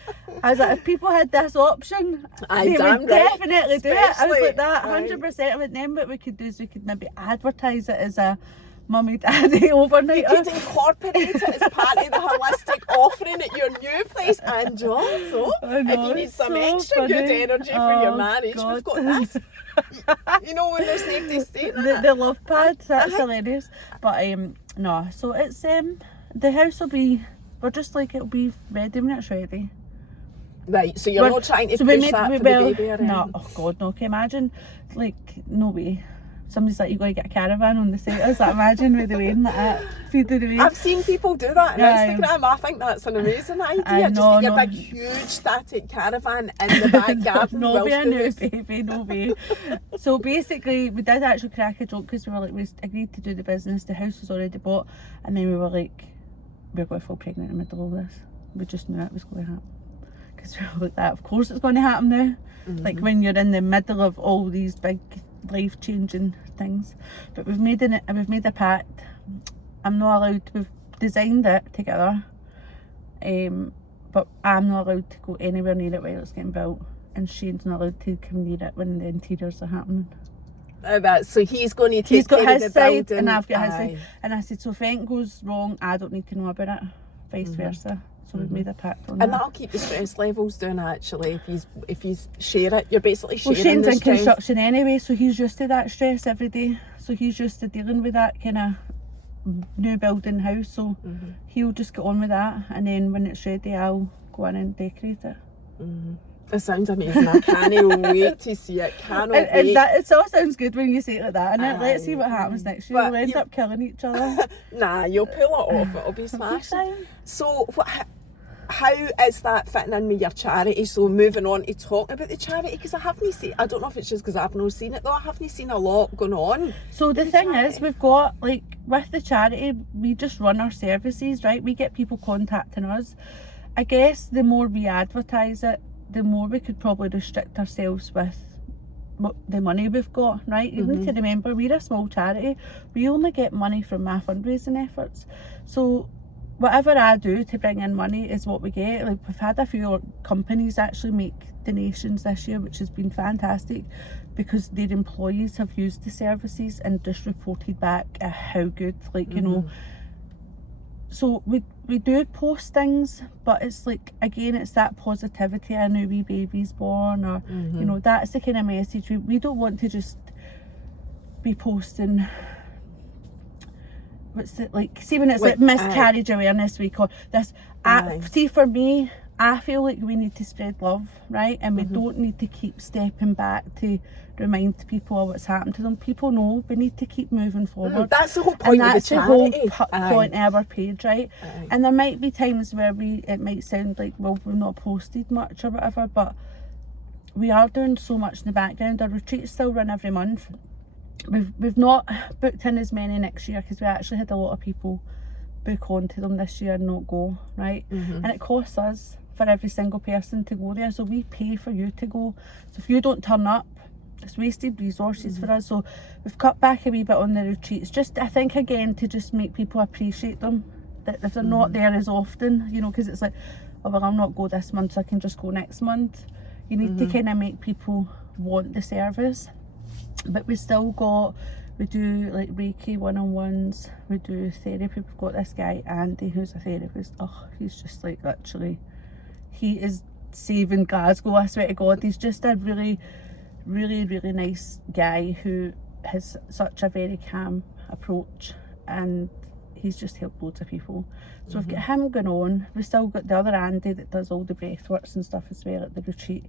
I was like, if people had this option, they would definitely do it. I was like that, 100%. I went, then what we could do is we could maybe advertise it as a mummy daddy overnight. You could incorporate it as part of the holistic offering at your new place, and also if you need some extra good energy for your marriage, we've got this. You know, when there's nobody staying the love pad, that's hilarious. But no, so it's the house will be, we're just like, it'll be ready when it's ready. Right, so you're not trying to push that for the baby or anything? No, oh God, no. Can you imagine, like, no way. Somebody's like, you got to get a caravan on the site. I was like, imagine with the rain like that, feeding the rain. I've seen people do that on Instagram. I think that's an amazing idea. Just get your big, huge static caravan in the back garden. No way, a new baby, no way. So basically, we did actually crack a joke because we were like, we agreed to do the business. The house was already bought, and then we were like, we're going to fall pregnant in the middle of this. We just knew it was going to happen. Because we were like, that, of course it's going to happen now. Like when you're in the middle of all these big life-changing things. But we've made a pact. I'm not allowed, we've designed it together, but I'm not allowed to go anywhere near it while it's getting built, and Shane's not allowed to come near it when the interiors are happening. So he's going to take care of the side building, and I've got his side. And I said, so if anything goes wrong, I don't need to know about it, vice versa. So we've made a pact on that. And that'll keep the stress levels down actually. If you share it, you're basically sharing. Well, Shane's the in stress. construction anyway, so he's used to that stress every day. So he's used to dealing with that kind of new building house. So he'll just get on with that, and then when it's ready, I'll go in and decorate it. It sounds amazing. I can't wait to see it. Wait. It all sounds good when you say it like that, and let's see what happens next year. We'll end up killing each other. Nah, you'll pull it off. It'll be smashing. So how is that fitting in with your charity? So moving on to talk about the charity, because I haven't seen, I don't know if it's just because I've not seen it though, I haven't seen a lot going on. So the thing is, we've got, like, with the charity, we just run our services, right? We get people contacting us. I guess the more we advertise it, the more we could probably restrict ourselves with the money we've got, right? You need to remember, we're a small charity. We only get money from my fundraising efforts. So whatever I do to bring in money is what we get. Like, we've had a few companies actually make donations this year, which has been fantastic, because their employees have used the services and just reported back how good, like, you know. So we do post things, but it's like, again, it's that positivity, a new wee baby's born, or you know, that's the kind of message. We don't want to just be posting, what's it like, see when it's like miscarriage awareness week or this, see, for me, I feel like we need to spread love, right? And we don't need to keep stepping back to remind people of what's happened to them. People know we need to keep moving forward. That's the whole point of the charity. And that's the whole point of our page, right? And there might be times where it might sound like, well, we've not posted much or whatever, but we are doing so much in the background. Our retreats still run every month. We've not booked in as many next year because we actually had a lot of people book onto them this year and not go, right? And it costs us for every single person to go there, so we pay for you to go. So if you don't turn up, it's wasted resources for us. So we've cut back a wee bit on the retreats, just, I think, again, to just make people appreciate them, that if they're not there as often, you know, because it's like, oh well, I'll not go this month, so I can just go next month. You need to kind of make people want the service. But we still got We do like Reiki one-on-ones, we do therapy. We've got this guy Andy who's a therapist. Oh, he's just like literally, he is saving Glasgow, I swear to God. He's just a really nice guy who has such a very calm approach, and he's just helped loads of people. So we've got him going on. We've still got the other Andy that does all the breathworks and stuff as well at the retreat.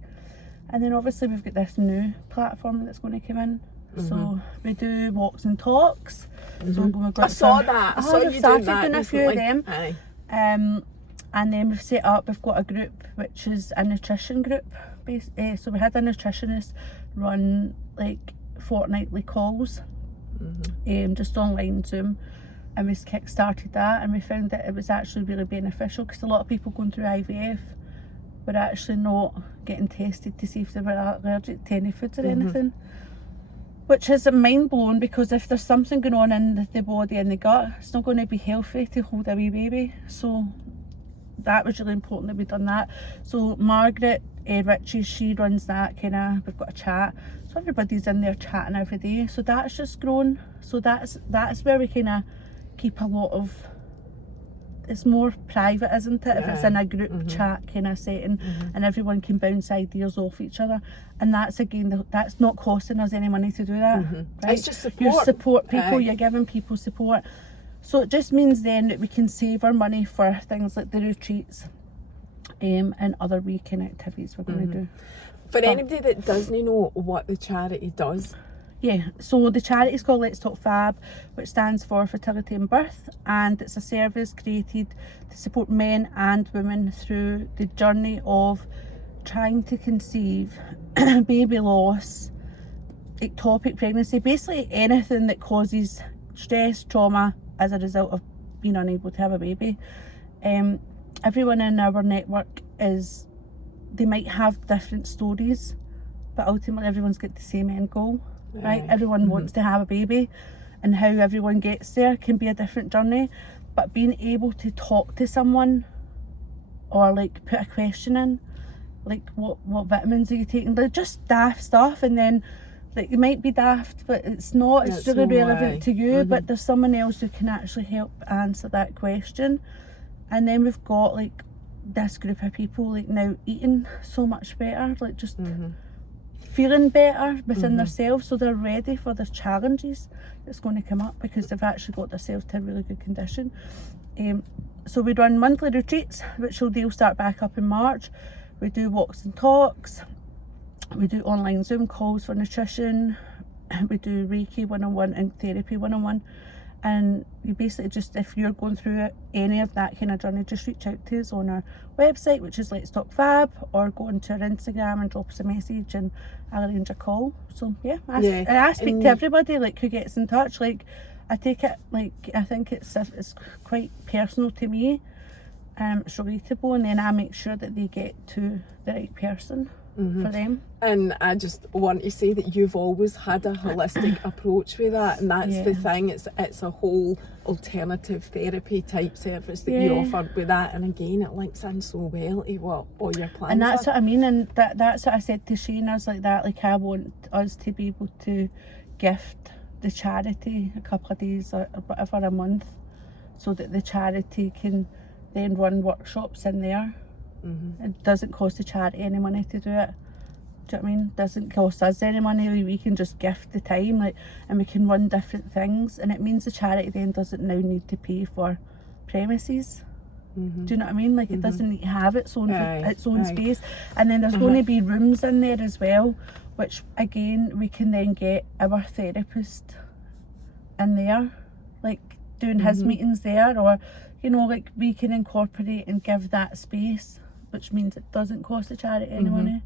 And then obviously we've got this new platform that's going to come in. So we do walks and talks. So we've got I saw that. I saw we've you started doing a few of them. Aye. And then we've set up, we've got a group which is a nutrition group. So we had a nutritionist run like fortnightly calls, just online Zoom, and we kick-started that, and we found that it was actually really beneficial because a lot of people going through IVF were actually not getting tested to see if they were allergic to any foods or anything, which is mind-blowing, because if there's something going on in the body and the gut, it's not going to be healthy to hold a wee baby. So that was really important that we've done that. So Margaret Ritchie, she runs that we've got a chat, so everybody's in there chatting every day. So that's just grown. So that's where we kind of keep a lot of, it's more private, isn't it? If it's in a group chat kind of setting, and everyone can bounce ideas off each other, and that's again, that's not costing us any money to do that. Right? It's just support. You support people, you're giving people support. So it just means then that we can save our money for things like the retreats and other weekend activities we're going to do. For anybody that doesn't know what the charity does. Yeah, so the charity is called Let's Talk Fab, which stands for Fertility and Birth, and it's a service created to support men and women through the journey of trying to conceive, baby loss, ectopic pregnancy, basically anything that causes stress, trauma as a result of being unable to have a baby. Everyone in our network they might have different stories, but ultimately everyone's got the same end goal. Right? Everyone wants to have a baby, and how everyone gets there can be a different journey, but being able to talk to someone or like put a question in, like what vitamins are you taking, like just daft stuff, and then like it might be daft but it's not, it's really relevant to you, but there's someone else who can actually help answer that question. And then we've got like this group of people like now eating so much better, like just feeling better within themselves, so they're ready for the challenges that's going to come up because they've actually got themselves to a really good condition. So we run monthly retreats, which will start back up in March. We do walks and talks, we do online Zoom calls for nutrition, we do Reiki one-on-one and therapy one-on-one. And you basically just, if you're going through any of that kind of journey, just reach out to us on our website, which is Let's Talk Fab, or go onto our Instagram and drop us a message and I'll arrange a call. So I speak to everybody like who gets in touch. Like I take it, like I think it's quite personal to me, it's relatable, and then I make sure that they get to the right person for them. And I just want to say that you've always had a holistic approach with that, and that's the thing, it's a whole alternative therapy type service that you offer with that, and again it links in so well to what all your plans and that's are. what I mean, and that's what I said to Shane. I was like that, like I want us to be able to gift the charity a couple of days or whatever a month, so that the charity can then run workshops in there. It doesn't cost the charity any money to do it. Do you know what I mean? It doesn't cost us any money. We can just gift the time, like, and we can run different things, and it means the charity then doesn't now need to pay for premises. Do you know what I mean? Like it doesn't need to have its own space, and then there's going to be rooms in there as well, which again we can then get our therapist in there, like doing his meetings there, or you know, like we can incorporate and give that space, which means it doesn't cost the charity any money.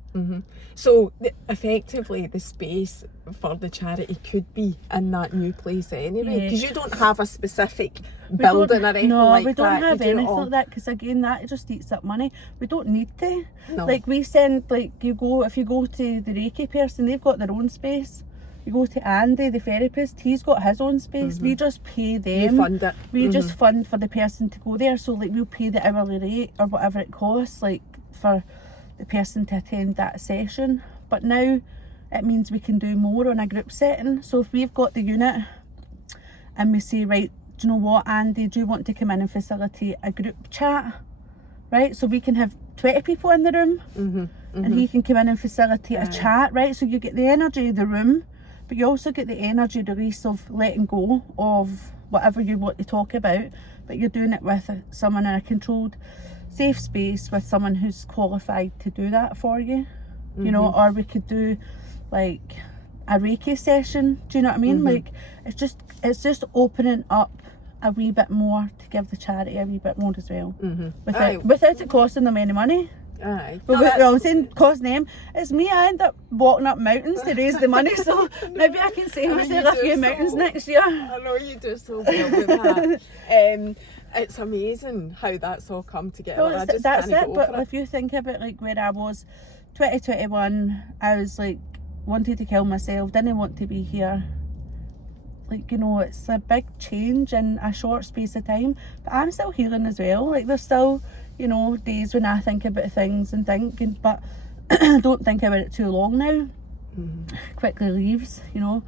So effectively the space for the charity could be in that new place anyway, because you don't have a specific building or anything like that. No, we don't have anything like that, because again that just eats up money. We don't need to. No. Like we send, like if you go to the Reiki person, they've got their own space. You go to Andy, the therapist, he's got his own space. We just pay them. You fund it. We just fund for the person to go there. So like we'll pay the hourly rate or whatever it costs, like for the person to attend that session. But now it means we can do more on a group setting. So if we've got the unit and we say, right, do you know what, Andy, do you want to come in and facilitate a group chat? Right, so we can have 20 people in the room, and he can come in and facilitate a chat, right? So you get the energy of the room, but you also get the energy release of letting go of whatever you want to talk about, but you're doing it with someone in a controlled, safe space, with someone who's qualified to do that for you, you know. Or we could do like a Reiki session, do you know what I mean? Like it's just opening up a wee bit more to give the charity a wee bit more as well, without it costing them any money. Aye. But I'm saying costing them, it's me. I end up walking up mountains to raise the money, so maybe I can save myself a few mountains next year. I know you do so well with that. It's amazing how that's all come together. Well, that's it. But if you think about like where I was 2021, I was like wanted to kill myself, didn't want to be here. Like, you know, it's a big change in a short space of time, but I'm still healing as well. Like, there's still, you know, days when I think about things and think, but don't think about it too long now. Quickly leaves, you know.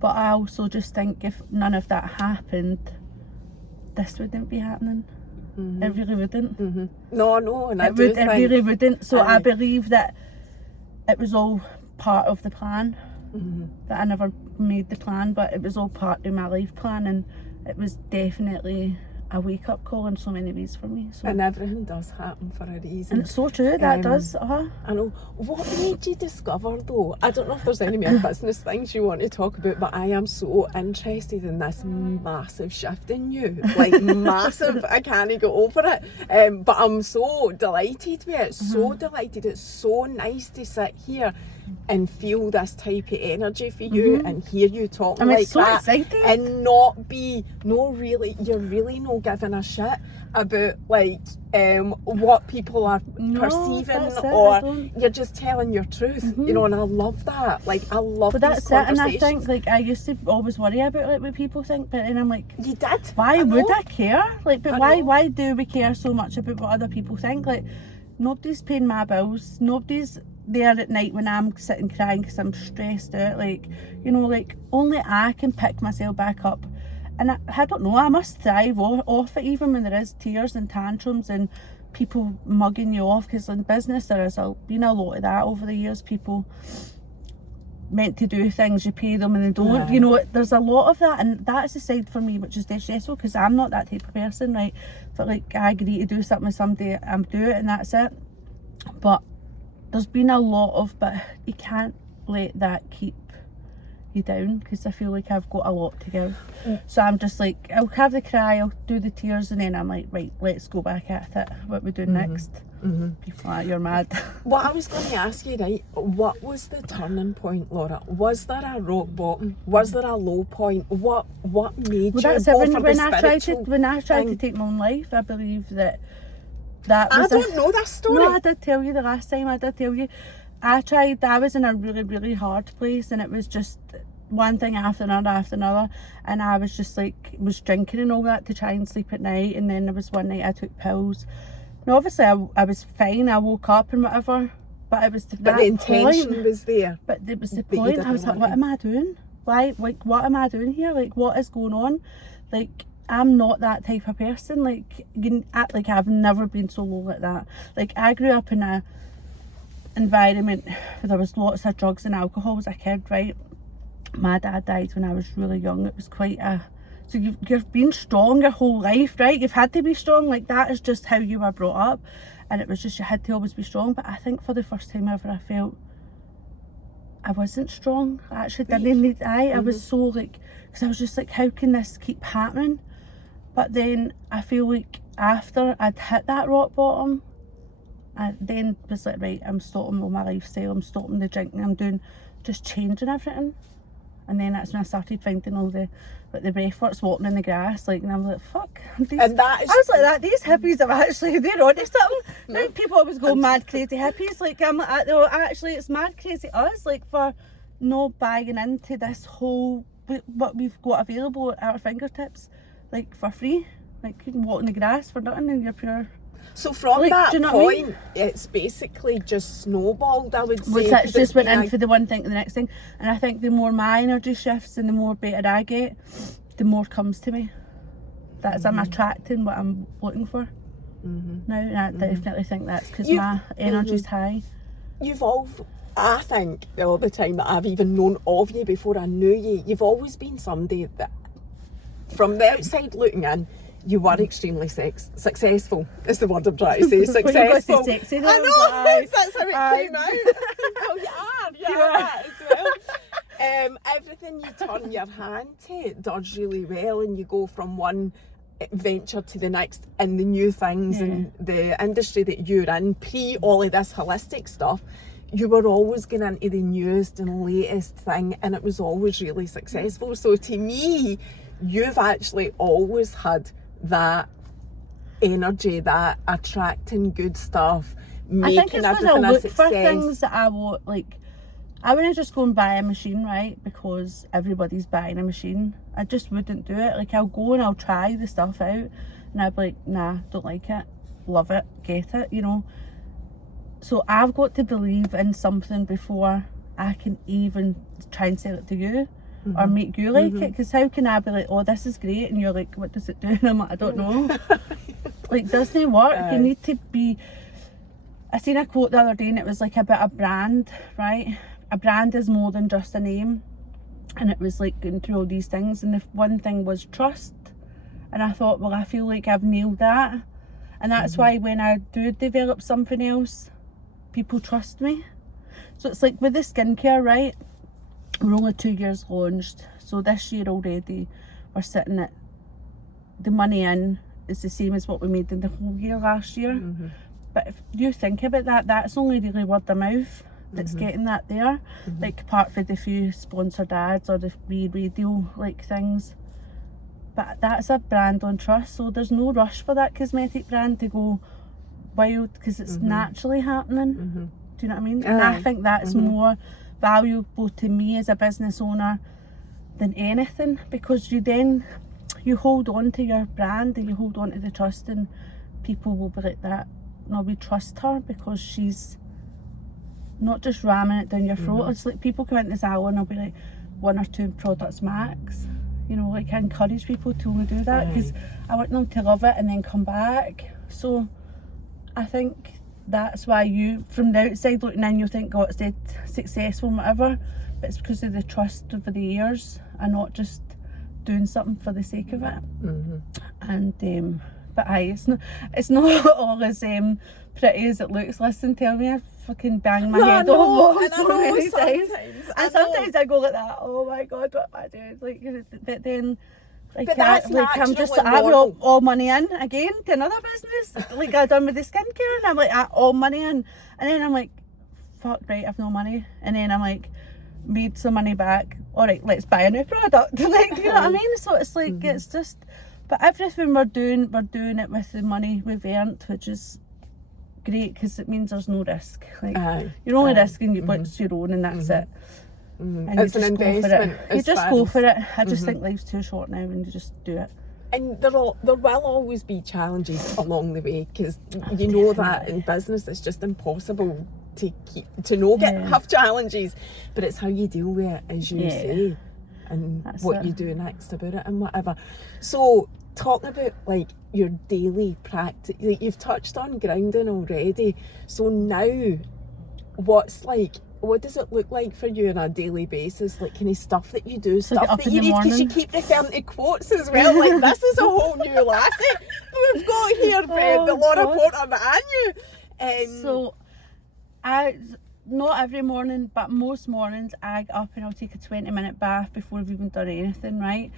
But I also just think if none of that happened, this wouldn't be happening. It really wouldn't. No, and it really wouldn't. So I believe that it was all part of the plan. That I never made the plan, but it was all part of my life plan, and it was definitely a wake-up call in so many ways for me. So. And everything does happen for a reason. And it's so true, that does. I know. What made you discover though? I don't know if there's any more business things you want to talk about, but I am so interested in this massive shift in you. Like massive. I can't get over it. But I'm so delighted with it. So delighted. It's so nice to sit here and feel this type of energy for you and hear you talking like so that, exciting. And you're really not giving a shit about like what people are perceiving, or you're just telling your truth, you know. And I love that. Like I love these that's conversations. it. And I think like I used to always worry about like what people think, but then I'm like, you did. Why would I care? Like, but why do we care so much about what other people think? Like, nobody's paying my bills. Nobody's there at night when I'm sitting crying because I'm stressed out. Like, you know, like only I can pick myself back up. And I don't know, I must thrive off it, even when there is tears and tantrums and people mugging you off, because in business there has been a lot of that over the years. People meant to do things, you pay them and they don't, you know, there's a lot of that, and that's the side for me which is dead stressful, because I'm not that type of person, right? But like, I agree to do something with somebody, I'm do it and that's it. But there's been a lot of, but you can't let that keep you down, because I feel like I've got a lot to give. So I'm just like, I'll have the cry, I'll do the tears, and then I'm like, right, let's go back at it. What we do next? People are like, you're mad. What I was going to ask you, right, what was the turning point, Laura? Was there a rock bottom? Was there a low point? What made you that's go it. for When the I tried to take my own life, I believe that was I don't know this story. No, I did tell you the last time. I did tell you. I was in a really, really hard place, and it was just one thing after another, and I was just like, was drinking and all that to try and sleep at night. And then there was one night I took pills. Now obviously I was fine, I woke up and whatever, but it was the intention was there. But it was the point. I was like, what am I doing? Why, like, what am I doing here? Like, what is going on? Like, I'm not that type of person. Like, I've never been so low like that. Like, I grew up in a environment where there was lots of drugs and alcohol as a kid, right? My dad died when I was really young. It was quite a... So you've been strong your whole life, right? You've had to be strong. Like, that is just how you were brought up. And it was just, you had to always be strong. But I think for the first time ever, I felt I wasn't strong. I actually didn't need... I was so like... Because I was just like, how can this keep happening? But then I feel like after I'd hit that rock bottom, I then was like, right, I'm stopping all my lifestyle, I'm stopping the drinking, I'm doing, just changing everything. And then that's when I started finding all the breathworks, walking in the grass, like, and I was like, fuck. I was like that, these hippies are actually, they're onto something. No. Now people always go mad crazy hippies, like, I'm like, no, actually it's mad crazy us, like, for no buying into this whole, what we've got available at our fingertips, like, for free. Like, you can walk in the grass for nothing and you're pure. So from Like, that do you know what I mean? point, it's basically just snowballed, I would say. Was 'cause it just went yeah, in for the one thing to the next thing, and I think the more my energy shifts and the more better I get, the more comes to me. That's I'm attracting what I'm looking for now, and I definitely think that's because my energy's high. You've I think all the time that I've even known of you before I knew you, you've always been somebody that, from the outside looking in, you were extremely successful, is the word I'm trying to say. Successful. Sexy, I know, that's how it came out. Well, you are that as well. Everything you turn your hand to does really well, and you go from one venture to the next in the new things and the industry that you're in, pre all of this holistic stuff. You were always going into the newest and latest thing, and it was always really successful. So to me, you've actually always had that energy, that attracting good stuff, making I think it's because I everything a look for success. things that I want, like, I wouldn't just go and buy a machine, right, because everybody's buying a machine. I just wouldn't do it. Like, I'll go and I'll try the stuff out, and I'll be like, nah, don't like it, love it, get it, you know. So I've got to believe in something before I can even try and sell it to you or make you like it. Because how can I be like, oh, this is great, and you're like, what does it do? And I'm like, I don't know. Like, it doesn't work. You need to be... I seen a quote the other day, and it was like about a brand, right? A brand is more than just a name. And it was like going through all these things, and the one thing was trust. And I thought, well, I feel like I've nailed that. And that's why when I do develop something else, people trust me. So it's like with the skincare, right? We're only 2 years launched. So this year already, we're sitting at the money in is the same as what we made in the whole year last year. But if you think about that, that's only really word of mouth that's getting that there. Like, apart from the few sponsored ads or the free radio like things. But that's a brand on trust. So there's no rush for that cosmetic brand to go wild, because it's naturally happening. Do you know what I mean? And I think that's more valuable to me as a business owner than anything, because you hold on to your brand and you hold on to the trust, and people will be like that. No, we trust her because she's not just ramming it down your throat. It's like people come into the salon and I'll be like, 1 or 2 products max. You know, like, I encourage people to only do that because I want them to love it and then come back. So I think that's why you, from the outside looking in, you'll think, God, it's dead successful, whatever. But it's because of the trust over the years and not just doing something for the sake of it. And but it's not all as pretty as it looks. Listen, tell me I fucking bang my head off so many times. And sometimes I go like that, oh my God, what am I doing? Like, but then I'm just all money in again to another business. Like, I done with the skincare, and I'm like, all money in. And then I'm like, fuck, right, I've no money. And then I'm like, made some money back. All right, let's buy a new product. Like, you know what I mean? So it's like, it's just... But everything we're doing it with the money we've earned, which is great because it means there's no risk. Like, you're only risking what's your own, and that's it. And it's an investment. You just go for it. I just think life's too short now, and you just do it. And there will always be challenges along the way, because you know that in business it's just impossible to have challenges. But it's how you deal with it, as you say, and that's what you do next about it and whatever. So, talking about like your daily practice, like, you've touched on grounding already. So now, what does it look like for you on a daily basis? Like, kind of stuff that you do, stuff that you read, because you keep referring to quotes as well. Like, this is a whole new lassie we've got here, the Laura Porter and you. So, not every morning, but most mornings I get up and I'll take a 20-minute bath before I've even done anything, right?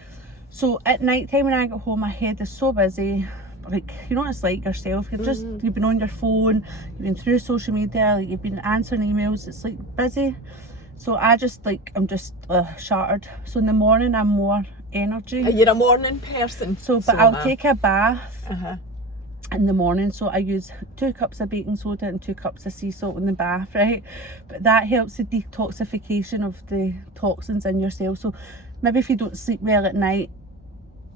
So at night time when I get home, my head is so busy. Like, you know what it's like yourself, you've been on your phone, you've been through social media, like, you've been answering emails, it's like busy. So I'm just shattered. So in the morning I'm more energy. You're a morning person. But I'll take a bath in the morning. So I use 2 cups of baking soda and 2 cups of sea salt in the bath, right? But that helps the detoxification of the toxins in your cells. So maybe if you don't sleep well at night,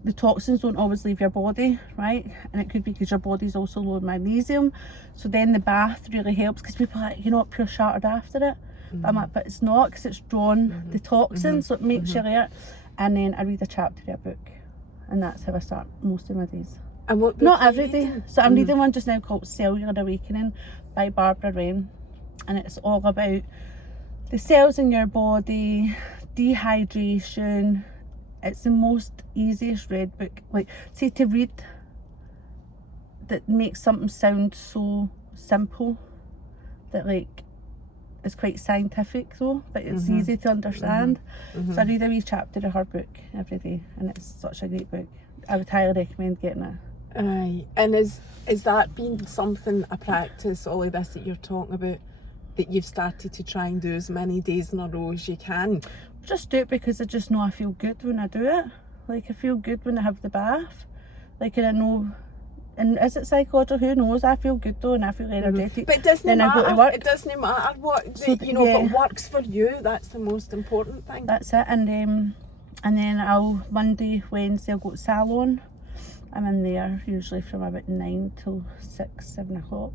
the toxins don't always leave your body, right? And it could be because your body's also low in magnesium. So then the bath really helps, because people are like, you know what, pure shattered after it. But I'm like, but it's not, because it's drawn the toxins, so it makes you alert. And then I read a chapter of a book, and that's how I start most of my days. And what book Not are you every day. reading? So I'm reading one just now called Cellular Awakening by Barbara Wren, and it's all about the cells in your body, dehydration. It's the most easiest read book. Like, see, to read that makes something sound so simple that, like, it's quite scientific though, but it's easy to understand. So I read a wee chapter of her book every day, and it's such a great book. I would highly recommend getting it. Aye. And is that been something, a practice, all of this that you're talking about, that you've started to try and do as many days in a row as you can? Just do it because I just know I feel good when I do it. Like, I feel good when I have the bath. Like, and I know, and is it psychological? Who knows? I feel good though, and I feel energetic. But it doesn't then matter. I go to work. It doesn't matter what, So if it works for you, that's the most important thing. That's it. And then I'll, Monday, Wednesday, I'll go to salon. I'm in there usually from about 9 till 6, 7 o'clock.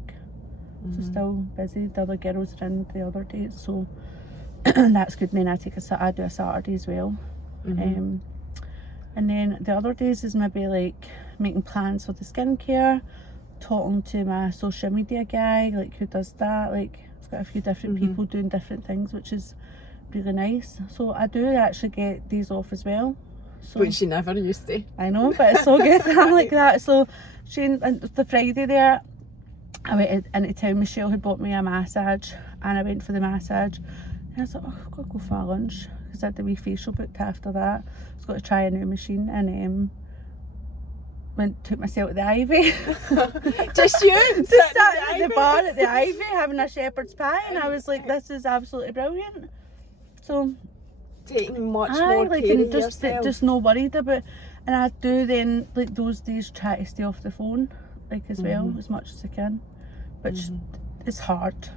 So still busy. The other girls are in the other days, so that's good. And then I do a Saturday as well. And then the other days is maybe like making plans for the skincare, talking to my social media guy, like who does that. Like, I've got a few different people doing different things, which is really nice. So I do actually get days off as well. So, which you never used to. I know, but it's so good. I like that. So the Friday there, I went into town. Michelle had bought me a massage, and I went for the massage. And I was like, oh, I've got to go for a lunch, because I had the wee facial booked after that. I was going to try a new machine, and took myself to the Ivy. Just you? Just sat at the bar at the Ivy having a shepherd's pie, and I was like, this is absolutely brilliant. So taking much more care of yourself. Just no worried about. And I do then, like, those days, try to stay off the phone, like, as well, as much as I can, which is hard.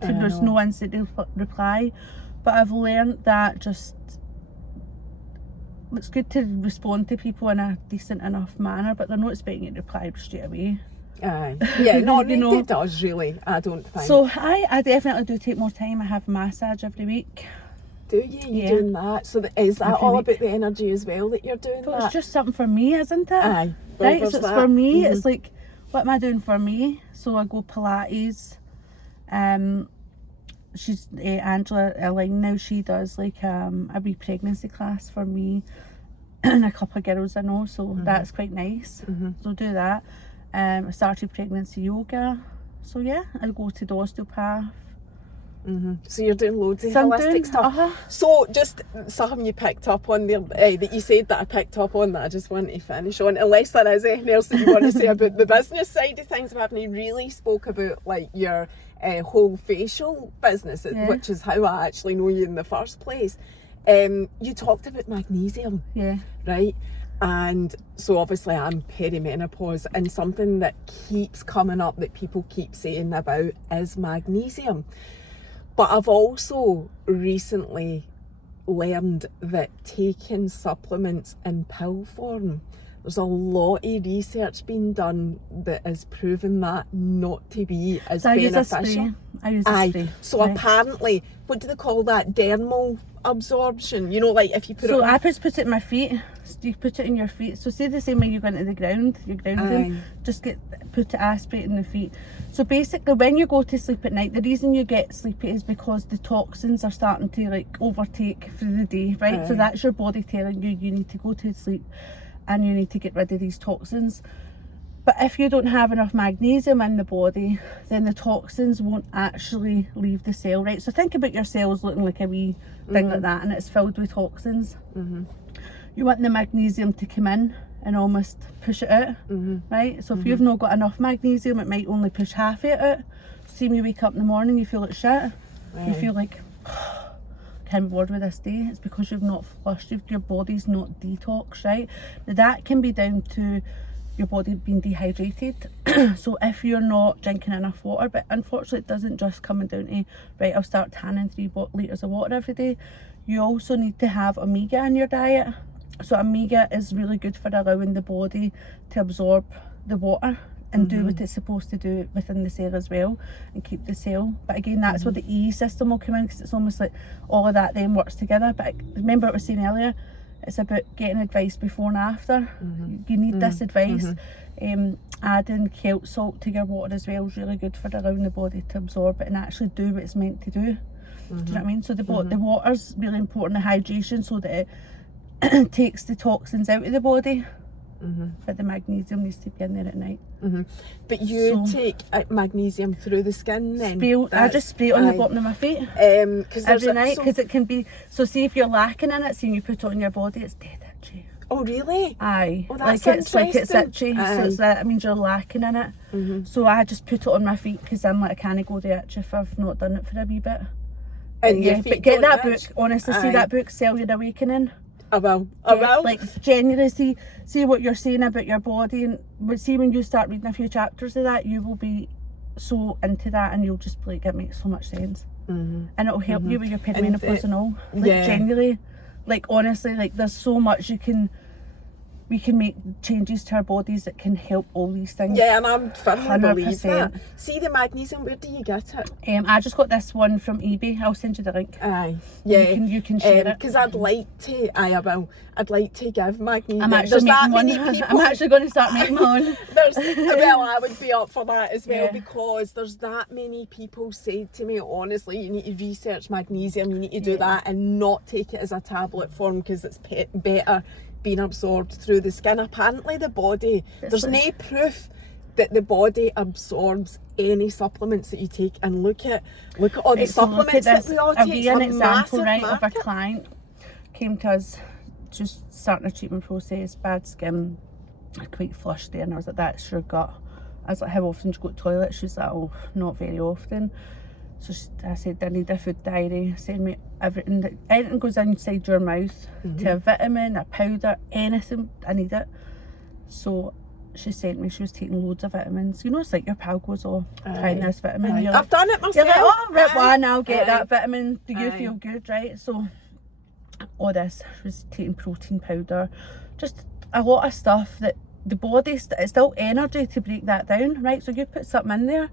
There's no instant reply, but I've learned that just it's good to respond to people in a decent enough manner, but they're not expecting you to reply straight away. Aye. Yeah, no, it does really, I don't think. So I definitely do take more time. I have a massage every week. Do you? You're doing that? So is that every all week. About the energy as well that you're doing that? It's just something for me, isn't it? Aye. Right, so it's for me. It's like, what am I doing for me? So I go Pilates. She's Angela Elaine now. She does like a wee pregnancy class for me and a couple of girls I know. So that's quite nice. So do that. I started pregnancy yoga. So yeah, I go to the osteopath. So you're doing loads of holistic stuff. So just something you picked up on there, that you said that I picked up on, that I just want to finish on, unless there is anything else that you want to say about the business side of things. We haven't really spoke about like your whole facial business, which is how I actually know you in the first place. You talked about magnesium, right? And so obviously I'm perimenopause, and something that keeps coming up that people keep saying about is magnesium. But I've also recently learned that taking supplements in pill form, there's a lot of research being done that has proven that not to be as beneficial. I use a spray. So apparently, what do they call that? Dermal absorption. You know, like if you put I put it in my feet. You put it in your feet. So say the same way you go into the ground, you're grounding, just put it aspirate in the feet. So basically when you go to sleep at night, the reason you get sleepy is because the toxins are starting to like overtake through the day, right? So that's your body telling you need to go to sleep and you need to get rid of these toxins. But if you don't have enough magnesium in the body, then the toxins won't actually leave the cell, right? So think about your cells looking like a wee thing like that, and it's filled with toxins. You want the magnesium to come in and almost push it out, right? So if you've not got enough magnesium, it might only push half of it out. See, when you wake up in the morning, you feel like shit. You feel like, can't be bothered with this day. It's because you've not flushed, your body's not detoxed, right? Now that can be down to your body being dehydrated. So if you're not drinking enough water, but unfortunately it doesn't just come down to, right, I'll start tanning 3 litres of water every day. You also need to have omega in your diet. So omega is really good for allowing the body to absorb the water and do what it's supposed to do within the cell as well, and keep the cell. But again, that's where the E system will come in, because it's almost like all of that then works together. But remember what I was saying earlier, it's about getting advice before and after. You need this advice. Adding kelp salt to your water as well is really good for allowing the body to absorb it and actually do what it's meant to do. Do you know what I mean? So the water's really important, the hydration, so that it takes the toxins out of the body. But the magnesium needs to be in there at night. But you take magnesium through the skin then? I just spray it on the bottom of my feet every night, because it can be, so see if you're lacking in it, see when you put it on your body, it's dead itchy. Oh really? Aye. Oh, that's it's itchy. Aye. So that means you're lacking in it. So I just put it on my feet, because I'm like, I can't go the itch if I've not done it for a wee bit. And your feet but get that itch? book, honestly. See that book, Cellular Awakening. I will. Like genuinely see what you're saying about your body, and see when you start reading a few chapters of that, you will be so into that, and you'll just be like, it makes so much sense. And it'll help you with your perimenopause and all. Like genuinely, like honestly, like there's so much we can make changes to our bodies that can help all these things. Yeah, and I'm firmly believe 100%. that. See the magnesium, where do you get it? I just got this one from eBay. I'll send you the link. Aye, yeah. You can share it. Because I'd like to. I'd like to give magnesium. I'm actually making one. I'm actually going to start making my own. Well, I would be up for that as well, because there's that many people say to me, honestly, you need to research magnesium. You need to do that and not take it as a tablet form, because it's better being absorbed through the skin. Apparently the body, there's no proof that the body absorbs any supplements that you take, and look at all the supplements that we all take. I'll give you an example, massive right, market. of a client came to us just starting a treatment process, bad skin, quite flushed there, and I was like, that's your gut. I was like, how often do you go to the toilet? She was like, oh, not very often. So I said, I need a food diary, send me everything goes inside your mouth, to a vitamin, a powder, anything, I need it. So she sent me, she was taking loads of vitamins. You know, it's like your pal goes, oh, trying this vitamin. I've done it myself. You're like, oh, right, one, I'll get that vitamin. Do you feel good, right? So all this, she was taking protein powder, just a lot of stuff that the body, it's still energy to break that down, right? So you put something in there,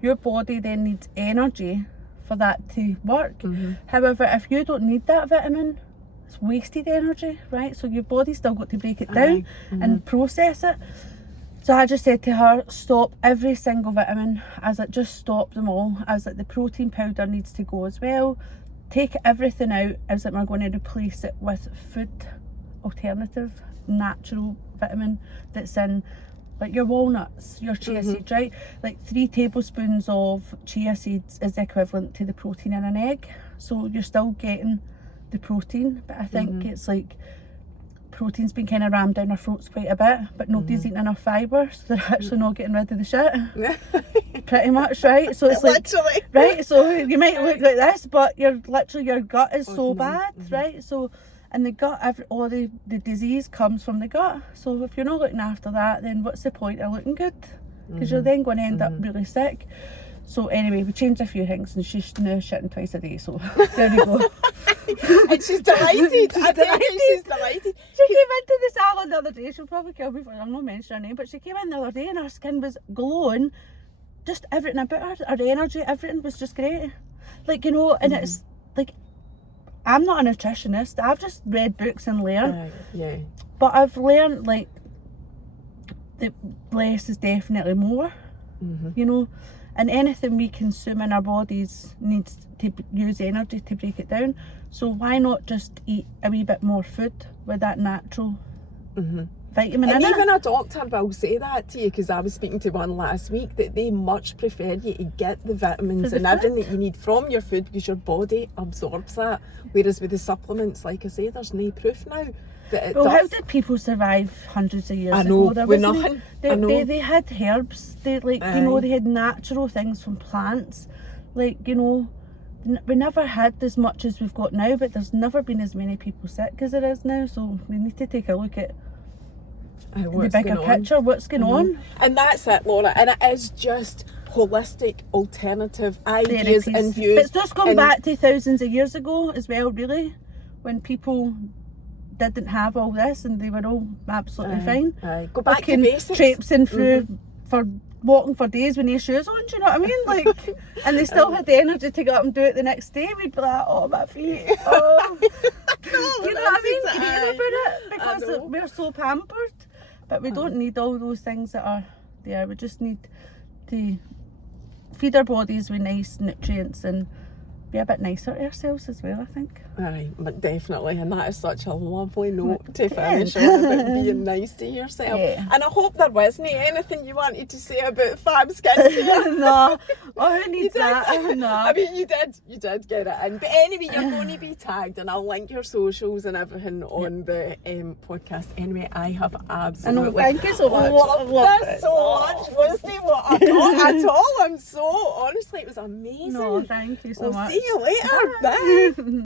your body then needs energy for that to work. However, if you don't need that vitamin, it's wasted energy, right? So your body's still got to break it down and process it. So I just said to her, stop every single vitamin. I was like, just stop them all. I was like, the protein powder needs to go as well. Take everything out. I was like, we're going to replace it with food alternative, natural vitamin that's in, like your walnuts, your chia seeds, right? Like 3 tablespoons of chia seeds is equivalent to the protein in an egg. So you're still getting the protein, but I think it's like protein's been kind of rammed down our throats quite a bit, but nobody's eating enough fibre, so they're actually not getting rid of the shit. Pretty much, right? So it's like, literally. right? So you might look like this, but your gut is so bad, right? So, and the gut, all the disease comes from the gut. So if you're not looking after that, then what's the point of looking good? Because you're then going to end up really sick. So anyway, we changed a few things, and she's now shitting twice a day, so there we go. And she's delighted. She's delighted. She came into the salon the other day, she'll probably kill me for I'm not mentioning her name, but she came in the other day and her skin was glowing. Just everything about her energy, everything was just great. Like, you know, and it's like, I'm not a nutritionist, I've just read books and learned. But I've learned, like, that less is definitely more, you know. And anything we consume in our bodies needs to use energy to break it down. So why not just eat a wee bit more food with that natural vitamin in it? And even a doctor will say that to you, because I was speaking to one last week, that they much prefer you to get the vitamins and everything that you need from your food, because your body absorbs that. Whereas with the supplements, like I say, there's no proof now that it does. How did people survive hundreds of years I know, ago? with nothing. They had herbs. They you know, they had natural things from plants. Like, you know, we never had as much as we've got now, but there's never been as many people sick as there is now. So we need to take a look at the bigger picture, what's going on. And that's it, Laura. And it is just holistic, alternative ideas and views. It's just gone back to thousands of years ago as well, really, when people didn't have all this and they were all absolutely fine. Go back to Fucking basics. traipsing through for walking for days with no shoes on, do you know what I mean? Like, and they still had the energy to go up and do it the next day. We'd be like, oh, my feet. Oh. You know what I mean? Great about it because we're so pampered. But we don't need all those things that are there. We just need to feed our bodies with nice nutrients and be a bit nicer to ourselves as well, I think. Aye, but definitely, and that is such a lovely note to finish on about being nice to yourself. Yeah. And I hope there wasn't anything you wanted to say about Fab skincare. No, oh, who needs that? No. I mean, you did get it in. But anyway, you're going to be tagged, and I'll link your socials and everything on the podcast. Anyway, I have absolutely thank you so much. loved this so much. Wasn't it what I thought at all? I'm so, honestly, it was amazing. No, thank you so much. See you later. Bye.